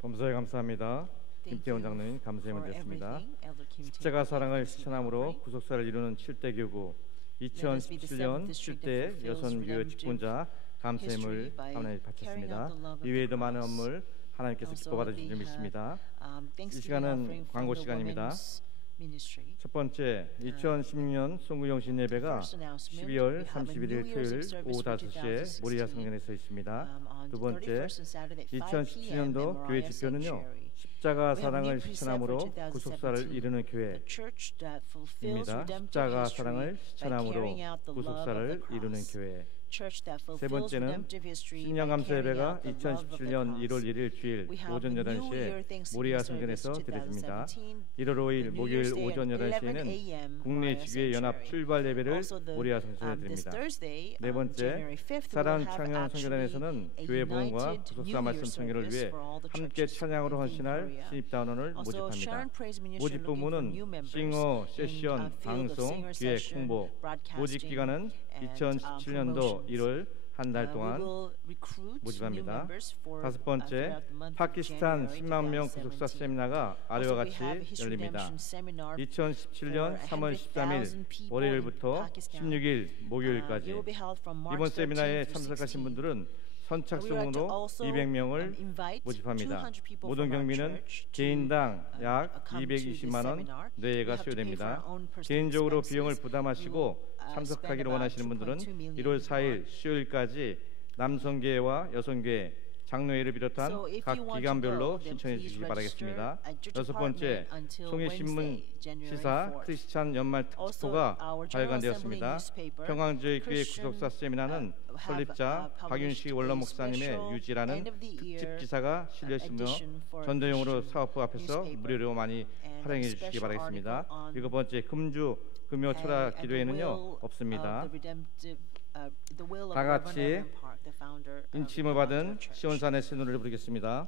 검사에 감사합니다. 김태원 장로님 감사의 문제였습니다. 십자가 사랑을 실천함으로 구속사를 이루는 7대 교구 2017년 7대 여선교회 직분자 감사임을 하나님 바쳤습니다. 이외에도 많은 업무를 하나님께서 기뻐받아 주실 줄 믿습니다. 이 시간은 광고 시간입니다. 첫 번째, 2016년 송구영신 예배가 12월 31일 토요일 오후 5시에 모리아 성전에서 있습니다. 두 번째, 2017년도 교회 지표는요, 십자가 사랑을 실천함으로 구속사를 이루는 교회입니다. 십자가 사랑을 실천함으로 구속사를 이루는 교회. 세 번째는 신년 감사 예배가 2017년 1월 1일 주일 오전 11시에 모리아 성전에서 드려집니다. 1월 5일 목요일 오전 11시에는 국내 지교회 연합 출발 예배를 모리아 성전에 드립니다. 네 번째, 사랑 청년 성교단에서는 교회 보험과 구속사 말씀 청결을 위해 함께 찬양으로 헌신할 신입단원을 모집합니다. 모집 부문은 싱어, 세션, 방송, 기획, 홍보. 모집 기간은 2017년도 1월 한 달 동안 모집합니다. 다섯 번째, 파키스탄 10만 명 구속사 세미나가 아래와 같이 열립니다. 2017년 3월 13일 월요일부터 16일 목요일까지. 이번 세미나에 참석하신 분들은 선착순으로 200명을 모집합니다. 모든 경비는 개인당 약 220만 원 내외가 수요됩니다. 개인적으로 비용을 부담하시고 참석하기를 원하시는 분들은 1월 4일 수요일까지 남성교회와 여성교회, 장로회를 비롯한 각 기관별로 신청해 주시기 바라겠습니다. 여섯 번째, 송해신문 시사 크리스찬 연말 특집호가 발간되었습니다. 평강제일교회 구속사 세미나는 설립자 박윤식 원로 목사님의 유지라는 특집 기사가 실려있으며 전도용으로 사업부 앞에서 무료로 많이 활용해 주시기 바라겠습니다. 일곱 번째, 금주 금요 철학 기도회는요 없습니다. 다 같이 인침을 받은 시온산의 새 노래를 부르겠습니다.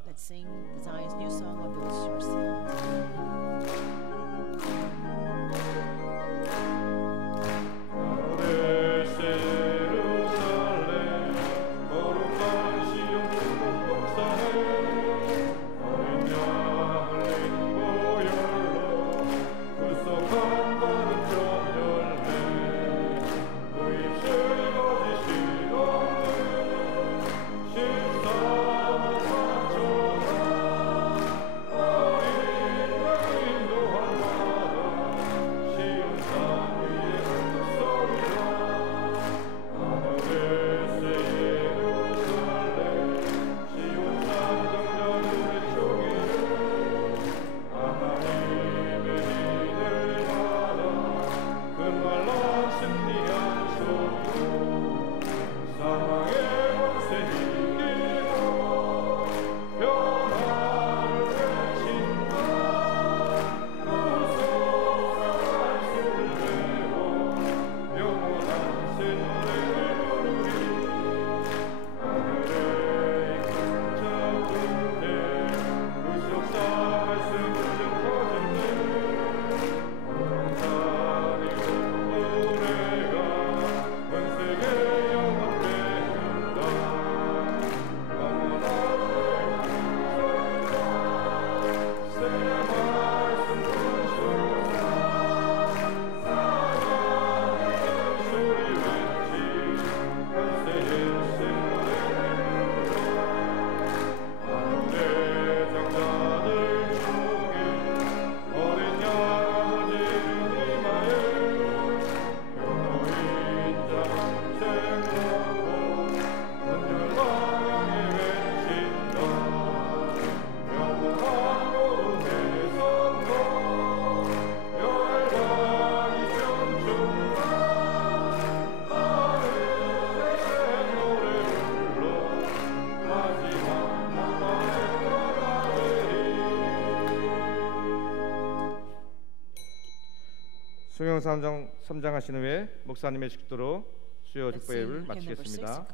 수용 3장 하신 후에 목사님의 식도로 수요 축복회를 마치겠습니다.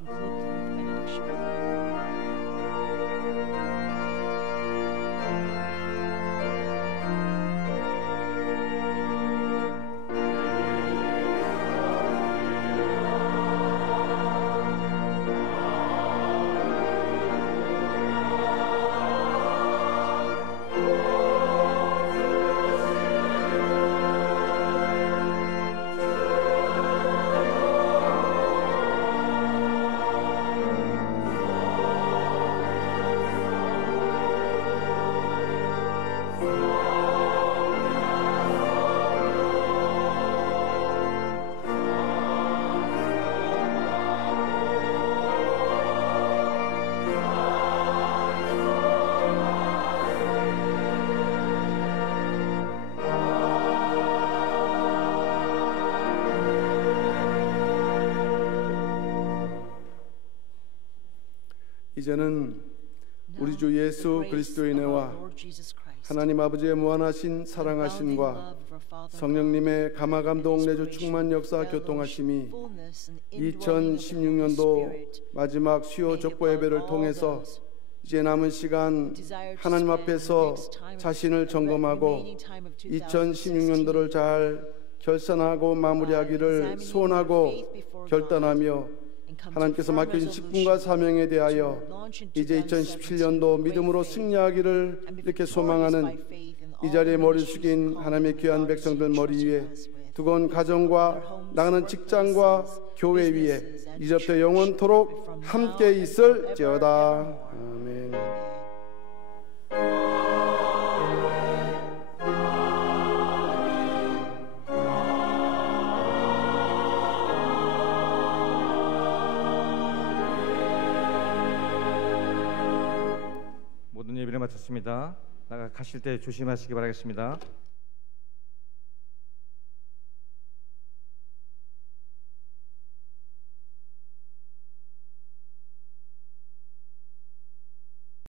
이제는 우리 주 예수 그리스도의 은혜와 하나님 아버지의 무한하신 사랑하심과 성령님의 감화감동 내주 충만 역사 교통하심이 2016년도 마지막 수요 족보 예배를 통해서 이제 남은 시간 하나님 앞에서 자신을 점검하고 2016년도를 잘 결산하고 마무리하기를 소원하고 결단하며 하나님께서 맡겨진 직분과 사명에 대하여 이제 2017년도 믿음으로 승리하기를 이렇게 소망하는 이 자리에 머리 숙인 하나님의 귀한 백성들 머리 위에 두건 가정과 나가는 직장과 교회 위에 이제부터 영원토록 함께 있을지어다. 아멘. 모든 예배를 마쳤습니다. 나가 가실 때 조심하시기 바라겠습니다.